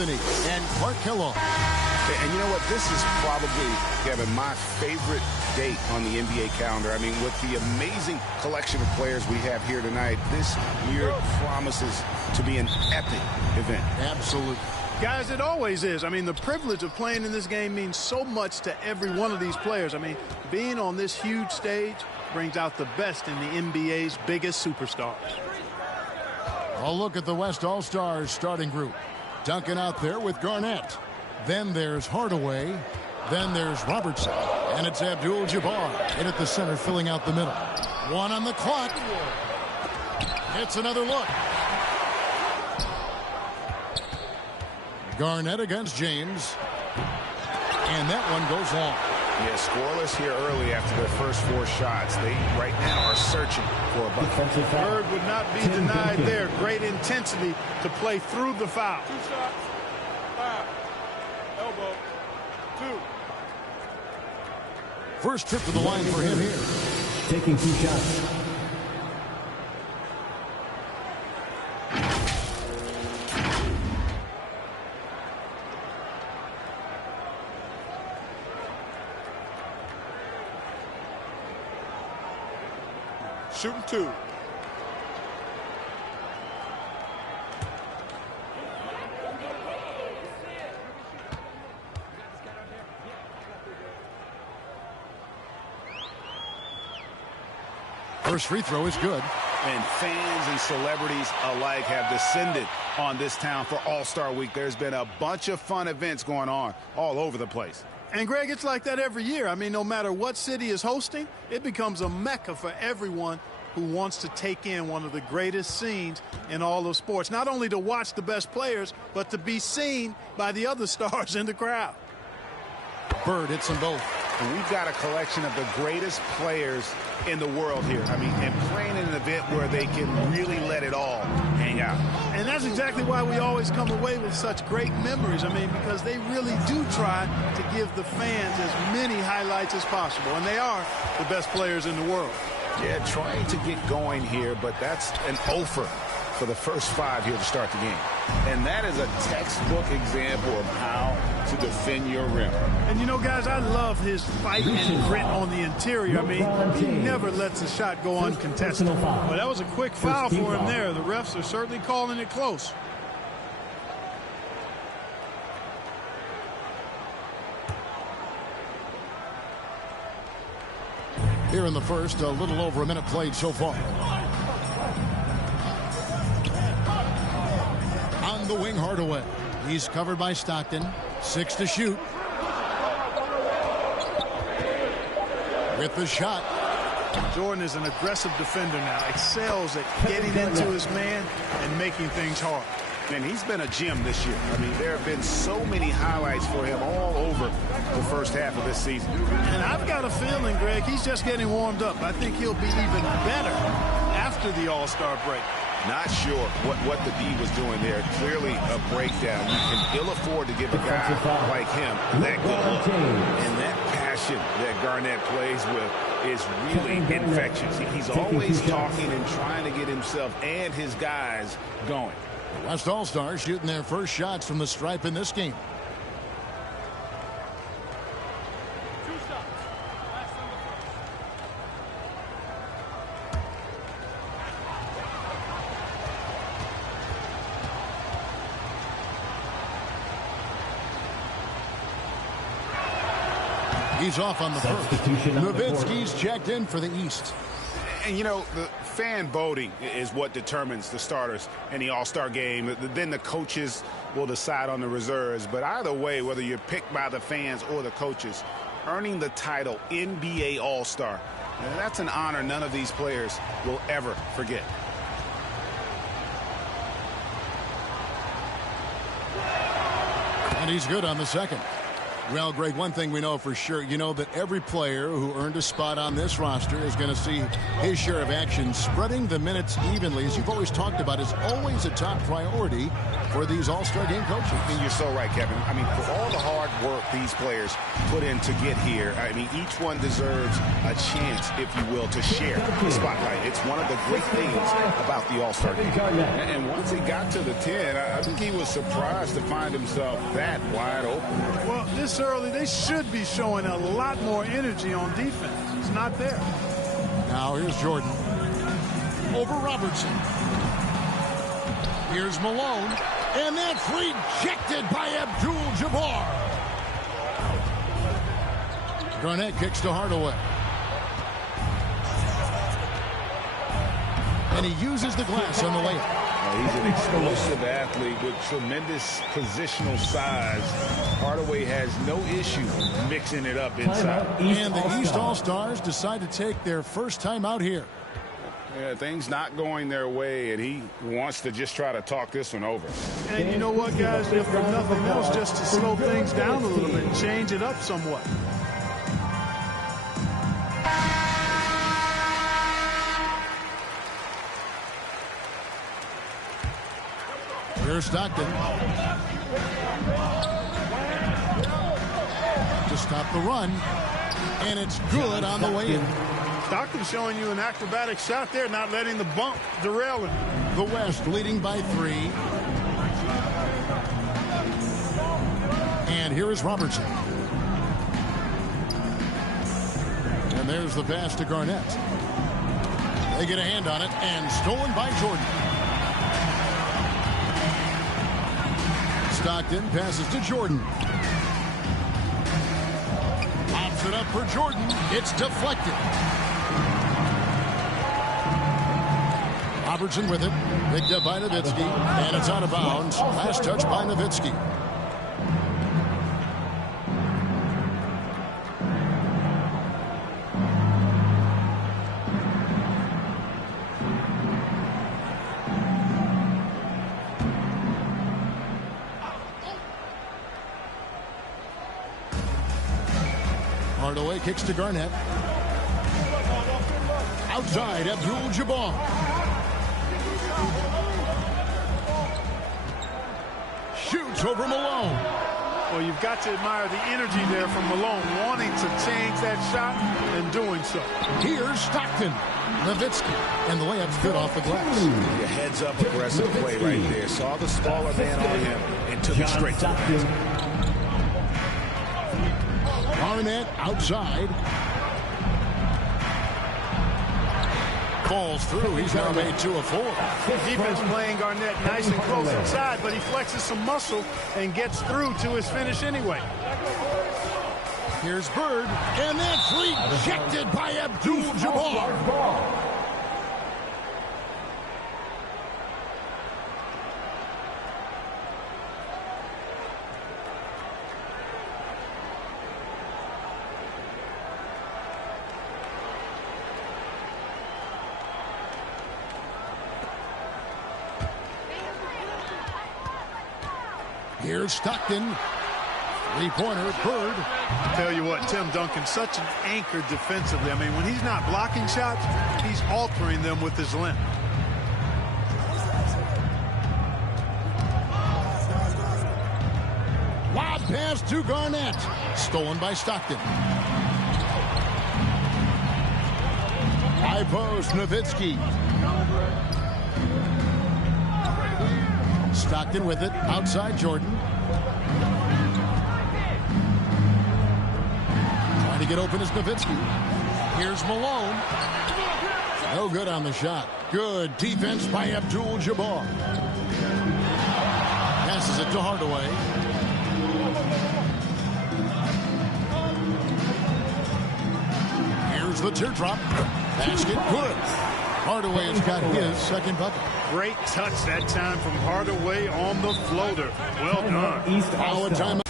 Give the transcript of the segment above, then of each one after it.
And Clark Kellogg. And you know what? This is probably, Kevin, my favorite date on the NBA calendar. I mean, with the amazing collection of players we have here tonight, this year promises to be an epic event. Absolutely. Guys, it always is. I mean, the privilege of playing in this game means so much to every one of these players. I mean, being on this huge stage brings out the best in the NBA's biggest superstars. A look at the West All-Stars starting group. Duncan out there with Garnett. Then there's Hardaway. Then there's Robertson. And it's Abdul-Jabbar in at the center, filling out the middle. One on the clock. It's another look. Garnett against James. And that one goes long. Yeah, scoreless here early after their first 4 shots. They right now are searching for a bucket. Bird would not be denied there. Great intensity to play through the foul. 2 shots. 5. Elbow. 2. First trip to the line for him here. Taking 2 shots. Shooting 2. First free throw is good. And fans and celebrities alike have descended on this town for All-Star Week. There's been a bunch of fun events going on all over the place. And, Greg, it's like that every year. I mean, no matter what city is hosting, it becomes a mecca for everyone who wants to take in one of the greatest scenes in all of sports. Not only to watch the best players, but to be seen by the other stars in the crowd. Bird hits them both. And we've got a collection of the greatest players in the world here. I mean, and playing in an event where they can really let it all hang out. And that's exactly why we always come away with such great memories. I mean, because they really do try to give the fans as many highlights as possible. And they are the best players in the world. Yeah, trying to get going here, but that's an offer for the first 5 here to start the game. And that is a textbook example of how to defend your rim. And, you know, guys, I love his fight and grit on the interior. I mean, he never lets a shot go uncontested. But that was a quick foul for him there. The refs are certainly calling it close. Here in the first, a little over a minute played so far. On the wing, Hardaway. He's covered by Stockton. 6 to shoot. With the shot. Jordan is an aggressive defender now. Excels at getting into his man and making things hard. And he's been a gem this year. I mean, there have been so many highlights for him all over the first half of this season. And I've got a feeling, Greg, he's just getting warmed up. I think he'll be even better after the All-Star break. Not sure what the D was doing there. Clearly a breakdown. You can ill afford to give a guy like him that good look. And that passion that Garnett plays with is really infectious. He's always talking and trying to get himself and his guys going. The West All-Stars shooting their first shots from the stripe in this game. He's off on the first. Nowitzki's checked in for the East. And, you know, the fan voting is what determines the starters in the All-Star game. Then the coaches will decide on the reserves. But either way, whether you're picked by the fans or the coaches, earning the title NBA All-Star, that's an honor none of these players will ever forget. And he's good on the second. Well, Greg, one thing we know for sure, you know that every player who earned a spot on this roster is going to see his share of action. Spreading the minutes evenly, as you've always talked about, is always a top priority for these All-Star game coaches. And you're so right, Kevin. I mean, for all the hard work these players put in to get here, I mean, each one deserves a chance, if you will, to share the spotlight. It's one of the great things about the All-Star game. And once he got to the 10, I think he was surprised to find himself that wide open. Well, this early, they should be showing a lot more energy on defense. It's not there. Now here's Jordan. Over Robertson. Here's Malone. And that's rejected by Abdul-Jabbar. Garnett kicks to Hardaway. And he uses the glass on the layup. He's an explosive athlete with tremendous positional size. Hardaway has no issue mixing it up inside. And the East All-Stars decide to take their first time out here. Yeah, things not going their way, and he wants to just try to talk this one over. And you know what, guys? If for nothing else, just to slow things down a little bit, change it up somewhat. Here's Stockton. To stop the run. And it's good on the way in. Stockton showing you an acrobatic shot there, not letting the bump derail him. The West leading by 3. And here is Robertson. And there's the pass to Garnett. They get a hand on it, and stolen by Jordan. Stockton passes to Jordan. Pops it up for Jordan. It's deflected. Robertson with it. Picked up by Nowitzki. And it's out of bounds. Last touch by Nowitzki. Hardaway kicks to Garnett. Outside, Abdul-Jabbar. Shoots over Malone. Well, you've got to admire the energy there from Malone, wanting to change that shot and doing so. Here's Stockton. Nowitzki. And the layup's good off the glass. Your heads up aggressive play right there. Saw the smaller man on him and took it straight to the basket. Garnett outside. Falls through. He's now made 2 of 4. Defense playing Garnett nice and close inside, but he flexes some muscle and gets through to his finish anyway. Here's Bird, and that's rejected by Abdul-Jabbar. Here's Stockton. Three-pointer, Bird. Tell you what, Tim Duncan, such an anchor defensively. I mean, when he's not blocking shots, he's altering them with his length. Lob pass to Garnett. Stolen by Stockton. High post, Nowitzki. Stockton with it. Outside Jordan. Trying to get open is Nowitzki. Here's Malone. No good on the shot. Good defense by Abdul-Jabbar. Passes it to Hardaway. Here's the teardrop. Basket good. Hardaway has got his second bucket. Great touch that time from Hardaway on the floater. Well done. Now a timeout.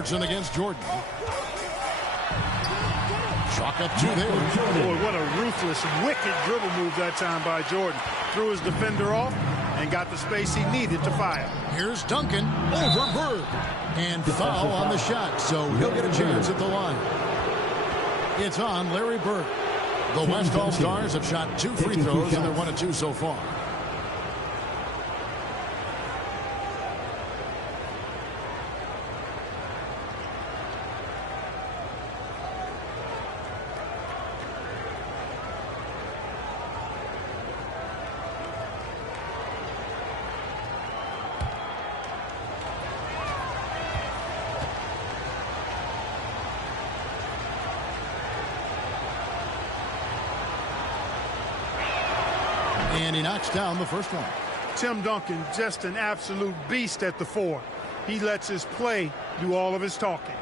Robertson against Jordan. Chalk up 2 there. Boy, what a ruthless, wicked dribble move that time by Jordan. Threw his defender off and got the space he needed to fire. Here's Duncan over Bird. And foul on the shot, so he'll get a chance at the line. It's on Larry Bird. The West All-Stars have shot 2 free throws, and they're 1 of 2 so far. And he knocks down the first one. Tim Duncan, just an absolute beast at the 4. He lets his play do all of his talking.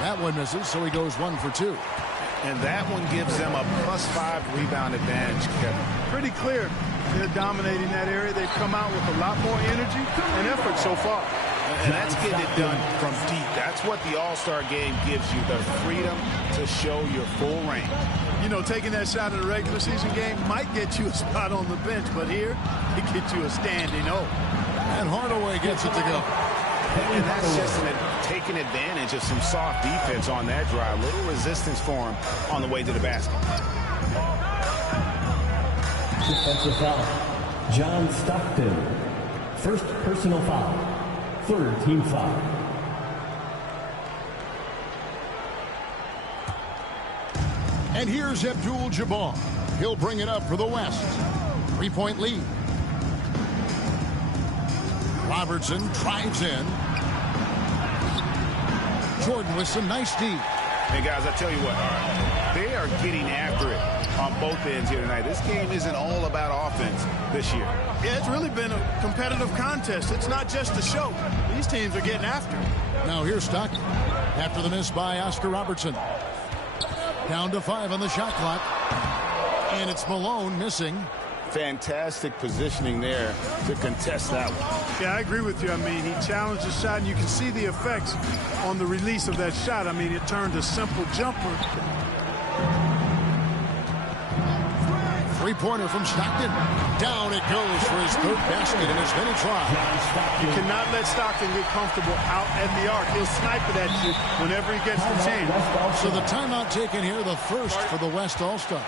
That one misses, so he goes 1 for 2. And that one gives them a +5 rebound advantage, Kevin. Pretty clear. They're dominating that area. They've come out with a lot more energy and effort so far. And that's getting it done from deep. That's what the All-Star game gives you, the freedom to show your full range. You know, taking that shot in a regular season game might get you a spot on the bench, but here, it gets you a standing O. And Hardaway gets it to go. And that's just taking advantage of some soft defense on that drive. Little resistance for him on the way to the basket. Defensive foul. John Stockton. First personal foul. Third team foul. And here's Abdul-Jabbar. He'll bring it up for the West. 3-point lead. Robertson drives in. Jordan with some nice D. Hey, guys, I tell you what, they are getting after it on both ends here tonight. This game isn't all about offense this year. Yeah, it's really been a competitive contest. It's not just a show. These teams are getting after it. Now here's Stockton after the miss by Oscar Robertson. Down to 5 on the shot clock. And it's Malone missing. Fantastic positioning there to contest that one. Yeah, I agree with you. I mean, he challenged the shot, and you can see the effects on the release of that shot. I mean, it turned a simple jumper. Three-pointer from Stockton. Down it goes for his 3rd basket in as many tries. You cannot let Stockton get comfortable out at the arc. He'll snipe it at you whenever he gets the chance. So the timeout taken here, the first for the West All-Stars.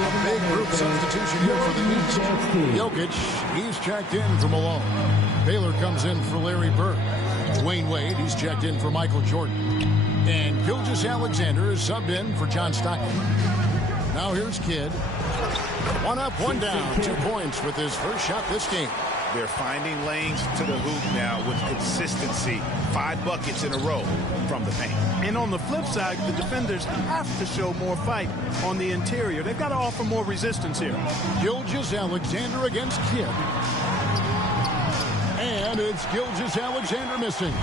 A big group substitution here for the East. Jokic, he's checked in for Malone. Baylor comes in for Larry Bird. Dwayne Wade, he's checked in for Michael Jordan. And Gilgeous-Alexander is subbed in for John Stockton. Now here's Kidd. 1 up, 1 down. 2 points with his first shot this game. They're finding lanes to the hoop now with consistency. 5 buckets in a row from the paint. And on the flip side, the defenders have to show more fight on the interior. They've got to offer more resistance here. Gilgeous-Alexander against Kidd. And it's Gilgeous-Alexander missing.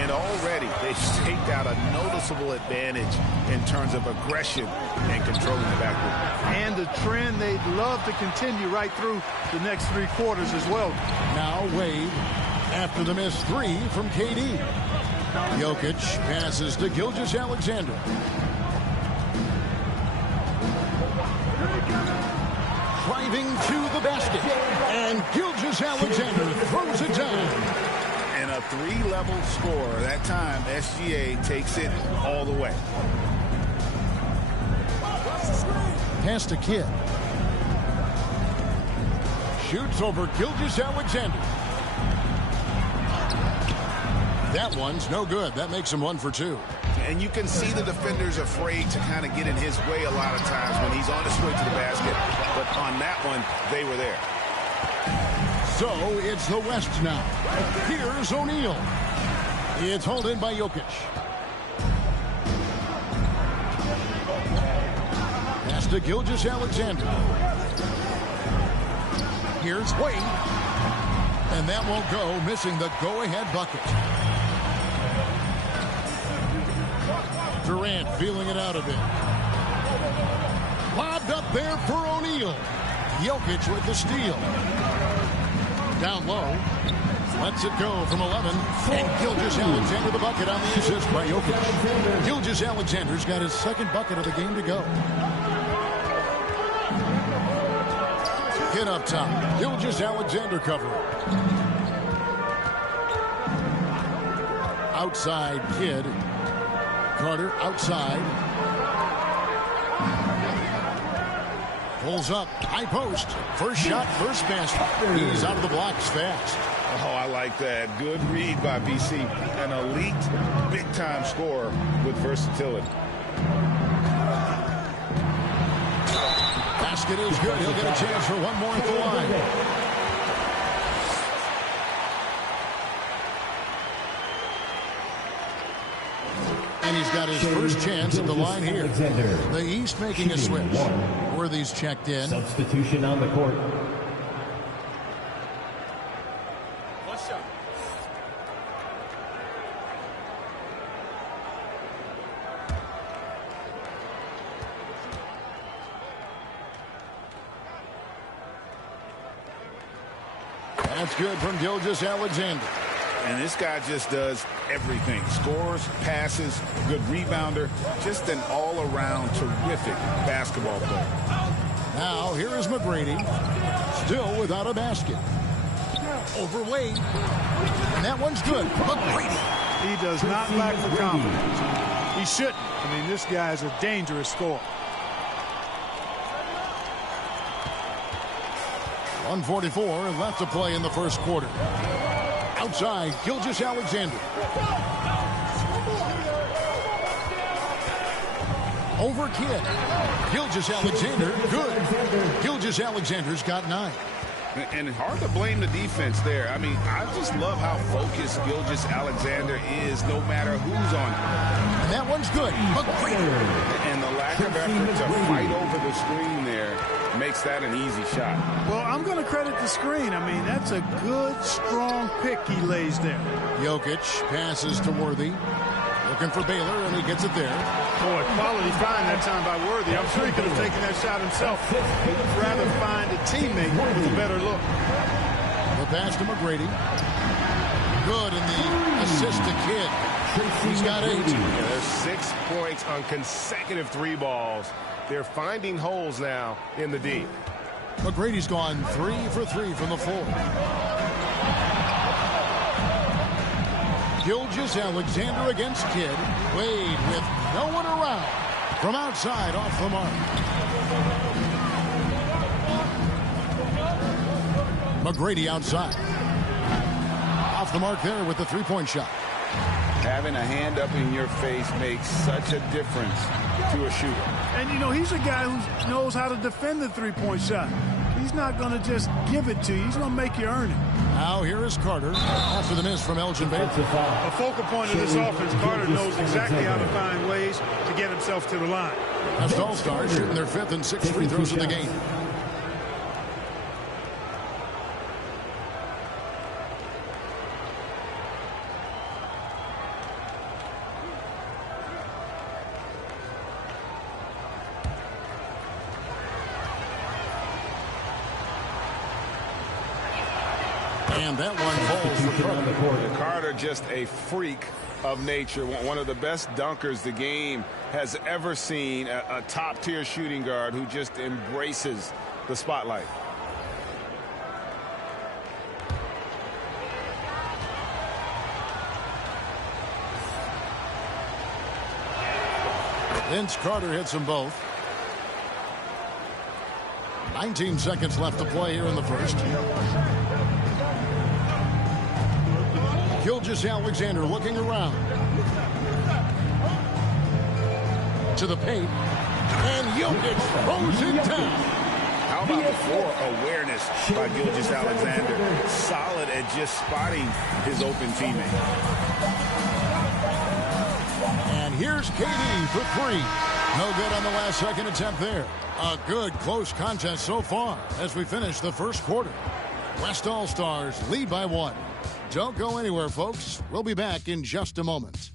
And already they've staked out a noticeable advantage in terms of aggression and controlling the backcourt. And the trend they'd love to continue right through the next 3 quarters as well. Now Wade after the missed 3 from KD. Jokic passes to Gilgeous-Alexander. Driving to the basket. And Gilgeous-Alexander throws it down. And a 3-level score. That time, SGA takes it all the way. Pass to Kidd. Shoots over Gilgeous-Alexander. That one's no good. That makes him 1 for 2. And you can see the defenders afraid to kind of get in his way a lot of times when he's on his way to the basket. But on that one, they were there. So it's the West now. Here's O'Neal. It's hauled in by Jokic. Pass to Gilgeous-Alexander. Here's Wade. And that won't go, missing the go-ahead bucket. Durant feeling it out a bit. Lobbed up there for O'Neal. Jokic with the steal. Down low. Lets it go from 11. And Gilgeous-Alexander the bucket on the assist by Jokic. Gilgeous-Alexander's got his 2nd bucket of the game to go. Hit up top. Gilgeous-Alexander covering. Outside Kidd. Carter outside. Pulls up. High post. First shot, first basket. He's out of the blocks fast. Oh, I like that. Good read by BC. An elite, big-time scorer with versatility. Basket is good. He'll get a chance for one more at the line. And he's got his first chance at the line here. The East making a switch. Worthy's checked in. Substitution on the court. That's good from Gilgeous-Alexander. And this guy just does everything. Scores, passes, good rebounder. Just an all-around terrific basketball player. Now, here is McGrady. Still without a basket. Over Wade. And that one's good. McGrady. He does not lack the confidence. He shouldn't. I mean, this guy is a dangerous scorer. 1:44 left to play in the first quarter. Outside, Gilgeous-Alexander. Over Kidd. Gilgeous-Alexander, good. Gilgeous-Alexander's got 9. And hard to blame the defense there. I mean, I just love how focused Gilgeous-Alexander is no matter who's on him. And that one's good. And the lack of effort to fight over the screen there makes that an easy shot. Well, I'm going to credit the screen. I mean, that's a good, strong pick he lays there. Jokic passes to Worthy. Looking for Baylor, and he gets it there. Boy, quality find that time by Worthy. I'm sure he could have taken that shot himself. But he'd rather find a teammate with a better look. The pass to McGrady. Good, and the assist to Kidd. He's got 8. Yeah, there's 6 points on consecutive 3 balls. They're finding holes now in the D. McGrady's gone 3 for 3 from the floor. Gilgeous-Alexander against Kidd. Wade with no one around. From outside, off the mark. McGrady outside. Off the mark there with the 3-point shot. Having a hand up in your face makes such a difference to a shooter. And, you know, he's a guy who knows how to defend the 3-point shot. He's not going to just give it to you. He's going to make you earn it. Now here is Carter after the miss from Elgin Baylor. A focal point of this offense, Carter knows exactly how to find ways to get himself to the line. That's All-Stars shooting their 5th and 6th free throws of the game. And that one falls for Carter. Carter, just a freak of nature. One of the best dunkers the game has ever seen. A top-tier shooting guard who just embraces the spotlight. Vince Carter hits them both. 19 seconds left to play here in the first. Gilgeous-Alexander looking around. To the paint. And Jokic throws it down. How about the floor awareness by Gilgeous-Alexander? Solid at just spotting his open teammate. And here's KD for three. No good on the last second attempt there. A good close contest so far as we finish the first quarter. West All-Stars lead by 1. Don't go anywhere, folks. We'll be back in just a moment.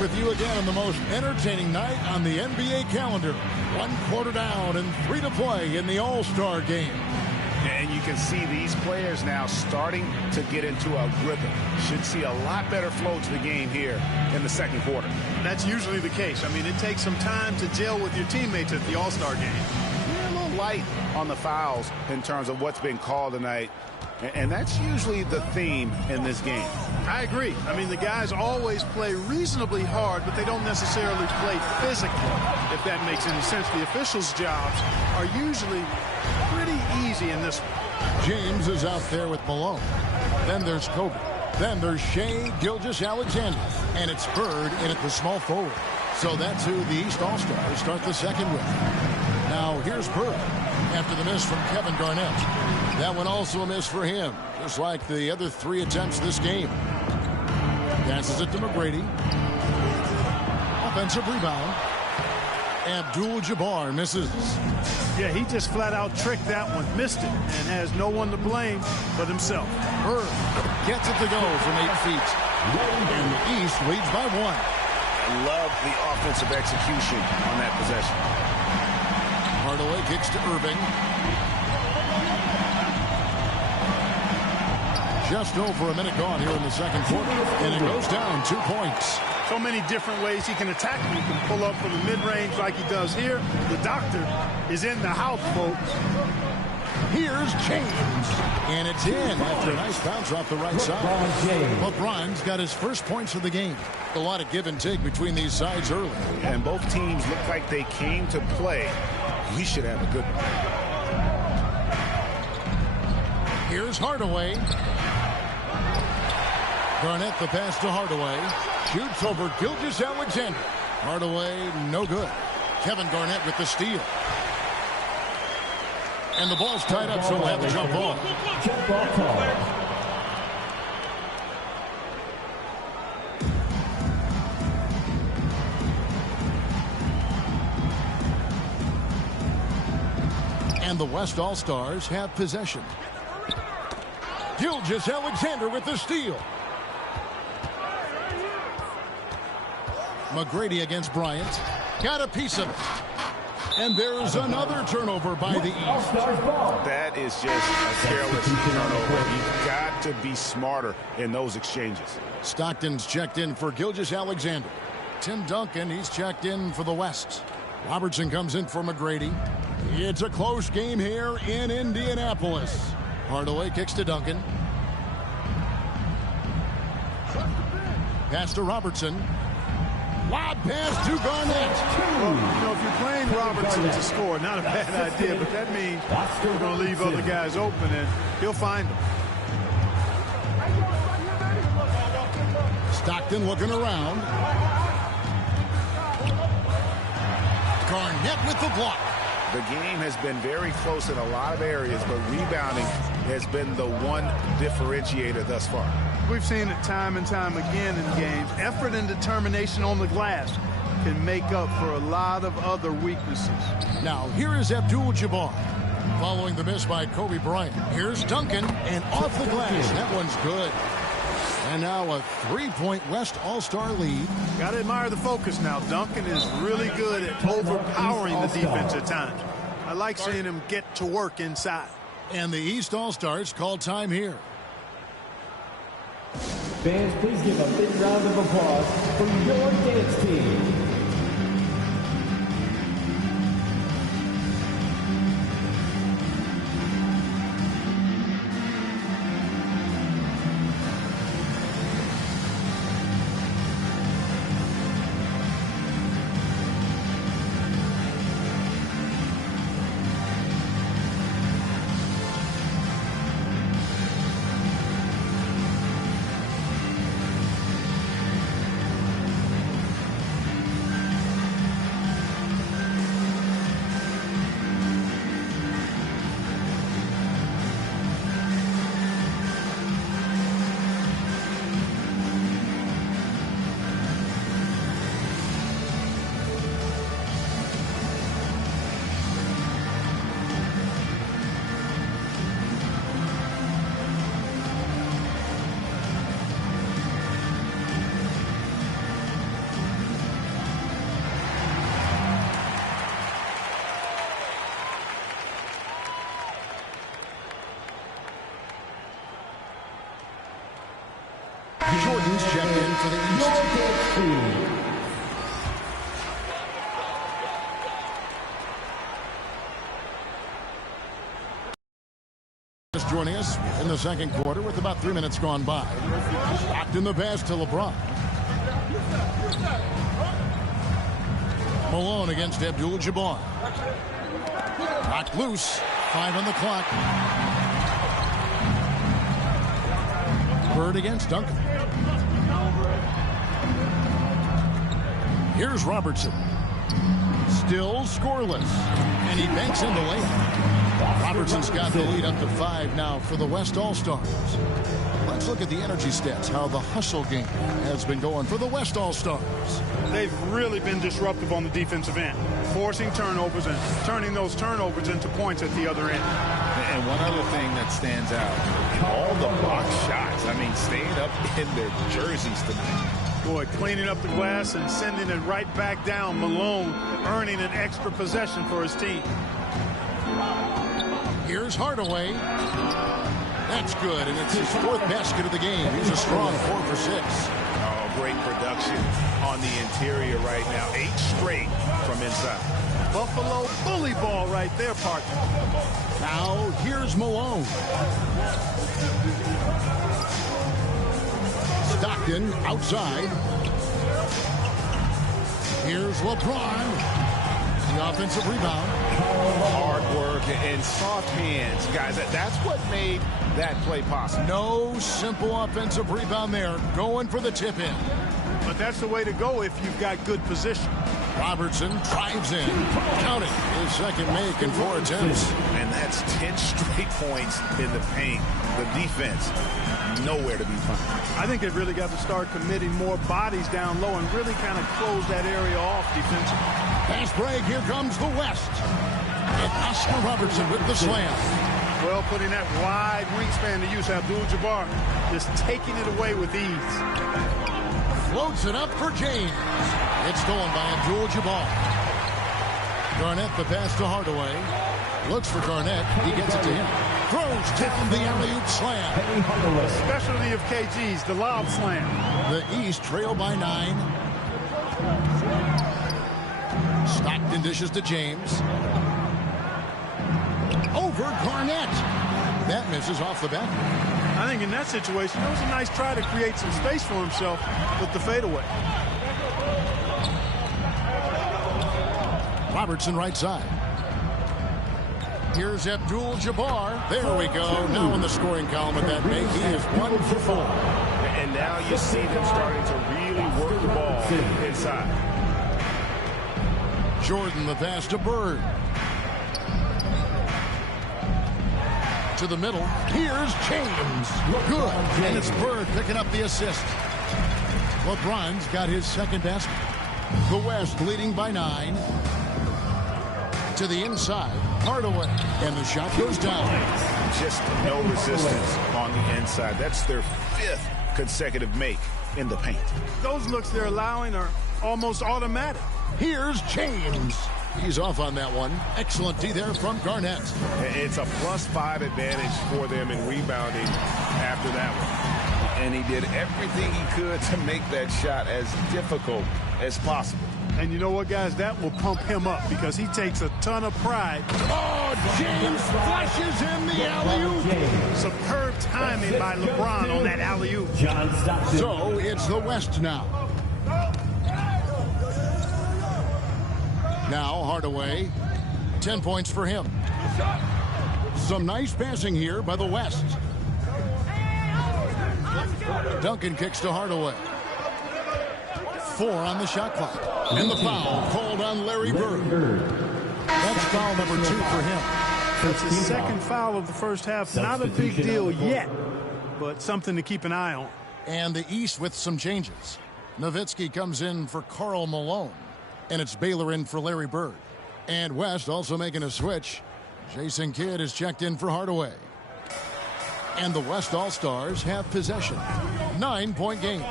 With you again on the most entertaining night on the NBA calendar. 1 quarter down and 3 to play in the All-Star game. And you can see these players now starting to get into a rhythm. Should see a lot better flow to the game here in the second quarter. That's usually the case. I mean, it takes some time to gel with your teammates at the All-Star game. We're a little light on the fouls in terms of what's been called tonight. And that's usually the theme in this game. I agree. I mean, the guys always play reasonably hard, but they don't necessarily play physically, if that makes any sense. The officials' jobs are usually pretty easy in this one. James is out there with Malone. Then there's Kobe. Then there's Shai Gilgeous-Alexander. And it's Bird in at the small forward. So that's who the East All-Stars start the second with. Now here's Bird after the miss from Kevin Garnett. That one also a miss for him, just like the other 3 attempts this game. Passes it to McGrady. Offensive rebound. Abdul-Jabbar misses. Yeah, he just flat out tricked that one, missed it, and has no one to blame but himself. Bird gets it to go from 8 feet. And the East leads by 1. I love the offensive execution on that possession. Hardaway kicks to Irving. Just over a minute gone here in the second quarter. And it goes down 2 points. So many different ways he can attack. He can pull up from the mid-range like he does here. The doctor is in the house, folks. Here's James. And it's in after a nice bounce off the right side. LeBron's got his first points of the game. A lot of give and take between these sides early. And both teams look like they came to play. We should have a good one. Here's Hardaway. Garnett the pass to Hardaway. Shoots over Gilgeous-Alexander. Hardaway, no good. Kevin Garnett with the steal. And the ball's tied up, so we'll have the jump ball. Jump ball call. And the West All-Stars have possession. Gilgeous-Alexander with the steal. McGrady against Bryant. Got a piece of it. And there's another turnover by the East. That is just a careless turnover. You've got to be smarter in those exchanges. Stockton's checked in for Gilgeous-Alexander. Tim Duncan, he's checked in for the West. Robertson comes in for McGrady. It's a close game here in Indianapolis. Hardaway kicks to Duncan. Pass to Robertson. Lob pass to Garnett. Well, you know, if you're playing Robertson to score, not a bad idea, but that means you're going to leave other guys open, and he'll find them. Stockton looking around. Garnett with the block. The game has been very close in a lot of areas, but rebounding has been the one differentiator thus far. We've seen it time and time again in games. Effort and determination on the glass can make up for a lot of other weaknesses. Now, here is Abdul-Jabbar. following the miss by Kobe Bryant. Here's Duncan, and off the glass. That one's good. And now a 3-point West All-Star lead. Got to admire the focus now. Duncan is really good at overpowering the defense at times. I like seeing him get to work inside. And the East All-Stars call time here. Fans, please give a big round of applause for your dance team. Jordan's checked in for the East. Just joining us in the second quarter with about 3 minutes gone by. Locked in the pass to LeBron. Malone against Abdul-Jabbar. Knocked loose. 5 on the clock. Bird against Duncan. Here's Robertson. Still scoreless. And he banks in the layup. Robertson's got the lead up to 5 now for the West All-Stars. Let's look at the energy stats, how the hustle game has been going for the West All-Stars. They've really been disruptive on the defensive end, forcing turnovers and turning those turnovers into points at the other end. And one other thing that stands out, all the box shots. I mean, staying up in their jerseys tonight. Boy, cleaning up the glass and sending it right back down. Malone earning an extra possession for his team. Here's Hardaway. That's good, and it's his 4th basket of the game. He's a strong 4 for 6. Oh, great production on the interior right now. 8 straight from inside. Buffalo bully ball right there, partner. Now, here's Malone. Stockton outside. Here's LeBron. The offensive rebound. Hard work and soft hands. Guys, that's what made that play possible. No simple offensive rebound there. Going for the tip-in. But that's the way to go if you've got good position. Robertson drives in. Counting his second make in 4 attempts. And that's 10 straight points in the paint. The defense, nowhere to be found. I think they've really got to start committing more bodies down low and really kind of close that area off defensively. Fast break. Here comes the West. And Oscar Robertson with the slam. Well, putting that wide wingspan to use, Abdul-Jabbar just taking it away with ease. Floats it up for James. It's stolen by Abdul-Jabbar. Garnett the pass to Hardaway. Looks for Garnett. He gets it to him. Throws down the alley-oop slam. Specialty of KG's, the lob slam. The East trail by 9. Stockton dishes to James. Over Garnett. That misses off the back. I think in that situation, it was a nice try to create some space for himself with the fadeaway. Robertson right side. Here's Abdul-Jabbar. There we go. Now in the scoring column at that make, he is 1 for 4. And now you see them starting to really work the ball inside. Jordan the pass to Bird. To the middle. Here's James. Good. And it's Bird picking up the assist. LeBron's got his second basket. The West leading by 9. To the inside. Hardaway. And the shot goes down. Just no resistance on the inside. That's their 5th consecutive make in the paint. Those looks they're allowing are almost automatic. Here's James. He's off on that one. Excellent D there from Garnett. It's a +5 advantage for them in rebounding after that one. And he did everything he could to make that shot as difficult as possible. And you know what, guys? That will pump him up because he takes a ton of pride. Oh, James flashes in the alley-oop. Superb timing by LeBron on that alley-oop. John Stockton. So it's the West now. Now Hardaway, 10 points for him. Some nice passing here by the West. Duncan kicks to Hardaway. 4 on the shot clock. And the foul called on Larry Bird. That's foul number 2 for him. It's his second foul of the first half. Not a big deal yet, but something to keep an eye on. And the East with some changes. Nowitzki comes in for Karl Malone. And it's Baylor in for Larry Bird. And West also making a switch. Jason Kidd is checked in for Hardaway. And the West All-Stars have possession. 9-point game.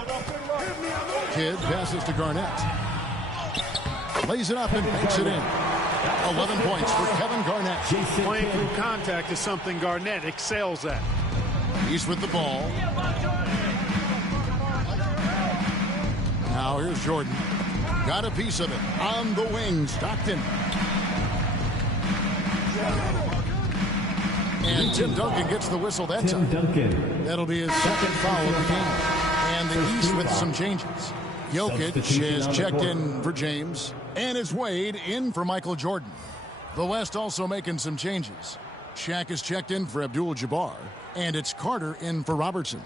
Kidd passes to Garnett. Lays it up and banks it in. 11 points for Kevin Garnett. Playing through contact is something Garnett excels at. He's with the ball. Now here's Jordan. Got a piece of it. On the wing, Stockton. And Tim Duncan gets the whistle that time. That'll be his second foul of the game. And the East with some changes. Jokic is checked in for James. And it's Wade in for Michael Jordan. The West also making some changes. Shaq is checked in for Abdul-Jabbar. And it's Carter in for Robertson.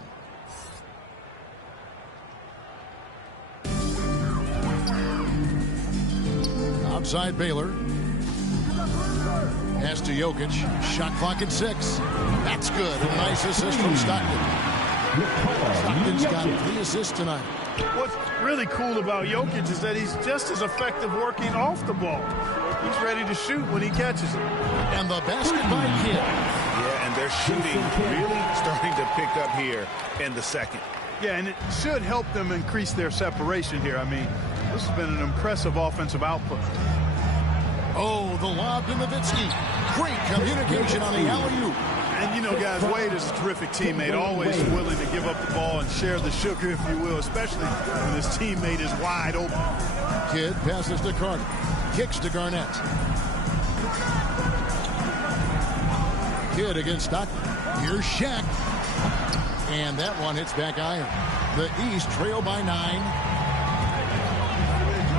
Outside Baylor. Pass to Jokic. Shot clock at 6. That's good. A nice assist from Stockton. Stockton's got 3 assists tonight. What's really cool about Jokic is that he's just as effective working off the ball. He's ready to shoot when he catches it. And the basket by Kidd. Yeah, and their shooting really starting to pick up here in the second. Yeah, and it should help them increase their separation here. I mean, this has been an impressive offensive output. Oh, the lob to Nowitzki. Great communication on the alley-oop. And, you know, guys, Wade is a terrific teammate, always willing to give up the ball and share the sugar, if you will, especially when his teammate is wide open. Kidd passes to Carter. Kicks to Garnett. Kidd against Stockton. Here's Shaq. And that one hits back iron. The East trail by 9.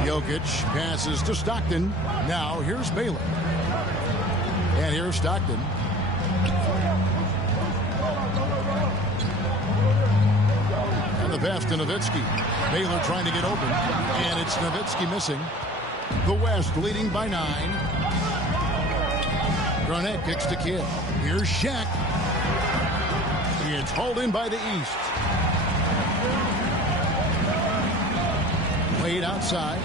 Jokic passes to Stockton. Now here's Baylor. And here's Stockton. And the pass to Nowitzki. Baylor trying to get open. And it's Nowitzki missing. The West leading by 9. Garnett kicks to Kidd. Here's Shaq. It's hauled in by the East. Wade outside.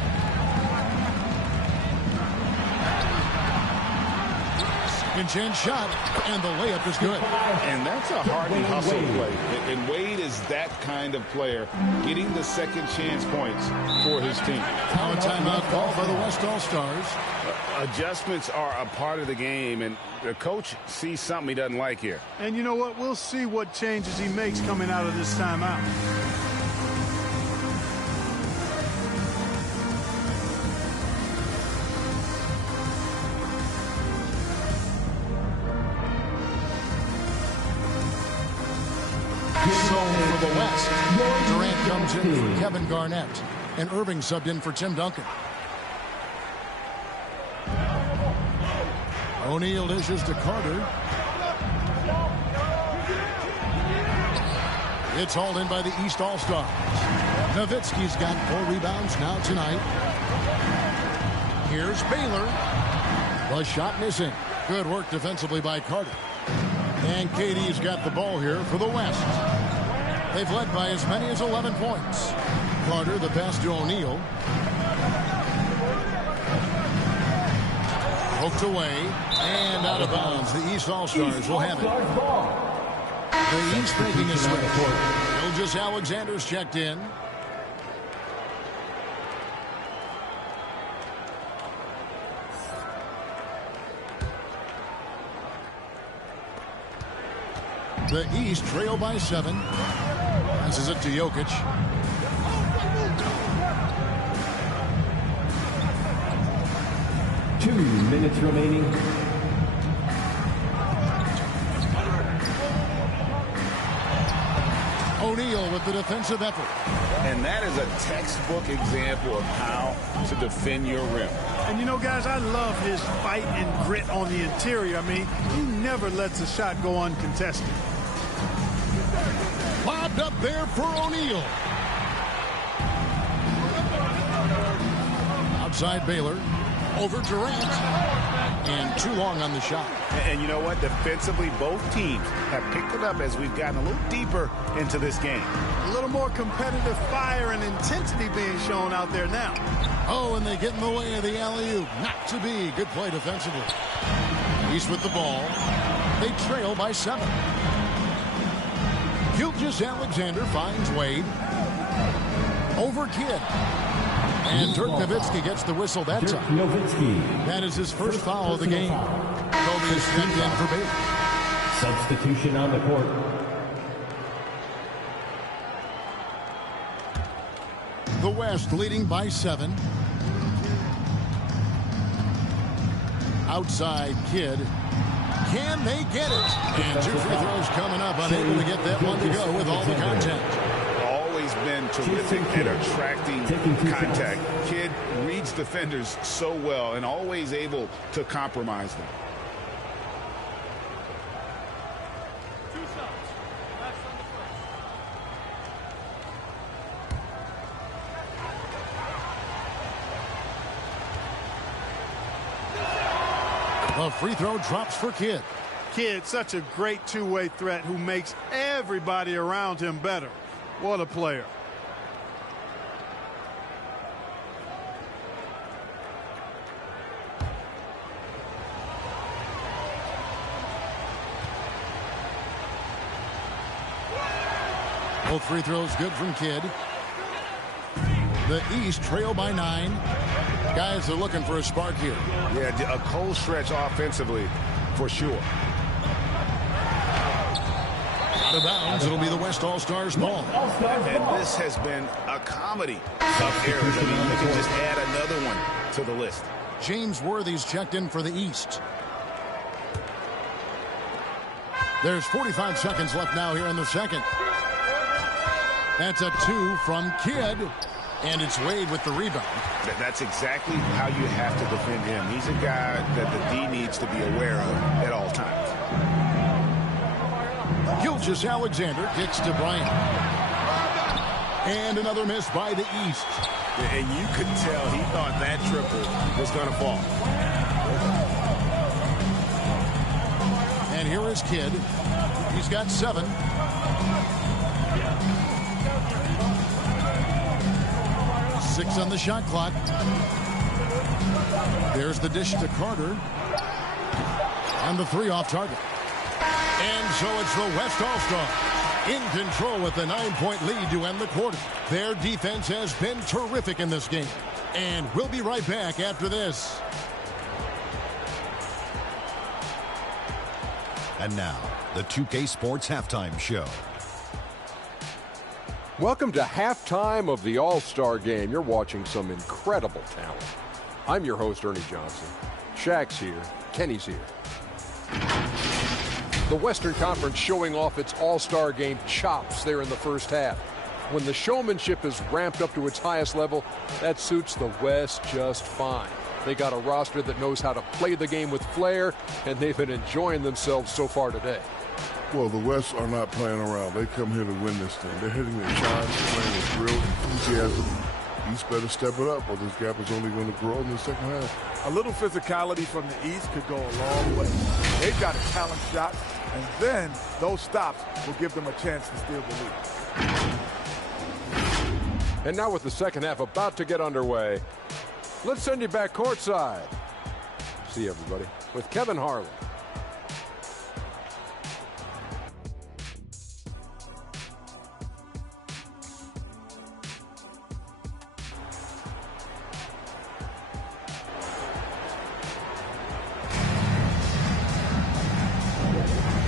Second chance shot, and the layup is good. And that's a Harden hustle play. And Wade is that kind of player, getting the second chance points for his team. Now a timeout call by the West All-Stars. Adjustments are a part of the game, and the coach sees something he doesn't like here. And you know what? We'll see what changes he makes coming out of this timeout. So for the West, Durant comes in for Kevin Garnett, and Irving subbed in for Tim Duncan. O'Neal dishes to Carter. It's hauled in by the East All-Stars. Nowitzki's got 4 rebounds now tonight. Here's Baylor. The shot missing. Good work defensively by Carter. And KD's got the ball here for the West. They've led by as many as 11 points. Carter, the pass to O'Neal. Poked away and out of bounds. The East All-Stars will have it. The East making a switch. Gilgeous Alexander's checked in. The East trail by 7. Passes it to Jokic. Two minutes remaining. O'Neal with the defensive effort. And that is a textbook example of how to defend your rim. And, you know, guys, I love his fight and grit on the interior. I mean, he never lets a shot go uncontested. Lobbed up there for O'Neal. Outside Baylor. Over Durant. And too long on the shot. And you know what? Defensively, both teams have picked it up as we've gotten a little deeper into this game. A little more competitive fire and intensity being shown out there now. Oh, and they get in the way of the alley-oop. Not to be. Good play defensively. East with the ball. They trail by 7. Gilgeous Alexander finds Wade. Over Kidd. And Dirk Nowitzki gets the whistle that time. That is his first foul of the game. Kobe is stepped in for Baylor. Substitution on the court. The West leading by 7. Outside Kidd. Can they get it? And 2 free throws coming up. Unable to get that one to go with all the contact. Always been terrific at attracting contact. Kidd reads defenders so well and always able to compromise them. The free throw drops for Kidd. Kidd, such a great two-way threat who makes everybody around him better. What a player. Both free throws good from Kidd. The East trail by 9. Guys are looking for a spark here. Yeah, a cold stretch offensively for sure. Out of bounds. It'll be the West All-Stars ball. And this has been a comedy of errors. I mean, you can just add another one to the list. James Worthy's checked in for the East. There's 45 seconds left now here in the second. That's a 2 from Kidd. And it's Wade with the rebound. That's exactly how you have to defend him. He's a guy that the D needs to be aware of at all times. Gilgeous Alexander kicks to Bryant. And another miss by the East. And you could tell he thought that triple was going to fall. And here is Kidd. He's got 7. Six on the shot clock. There's the dish to Carter. And the 3 off target. And so it's the West All-Stars in control with the 9-point lead to end the quarter. Their defense has been terrific in this game. And we'll be right back after this. And now, the 2K Sports Halftime Show. Welcome to halftime of the All-Star Game. You're watching some incredible talent. I'm your host, Ernie Johnson. Shaq's here. Kenny's here. The Western Conference showing off its All-Star Game chops there in the first half. When the showmanship is ramped up to its highest level, that suits the West just fine. They got a roster that knows how to play the game with flair, and they've been enjoying themselves so far today. Well, the West are not playing around. They come here to win this thing. They're hitting their shots, playing with real enthusiasm. East better step it up, or this gap is only going to grow in the second half. A little physicality from the East could go a long way. They've got a talent shot, and then those stops will give them a chance to steal the lead. And now with the second half about to get underway, let's send you back courtside. See everybody with Kevin Harlan.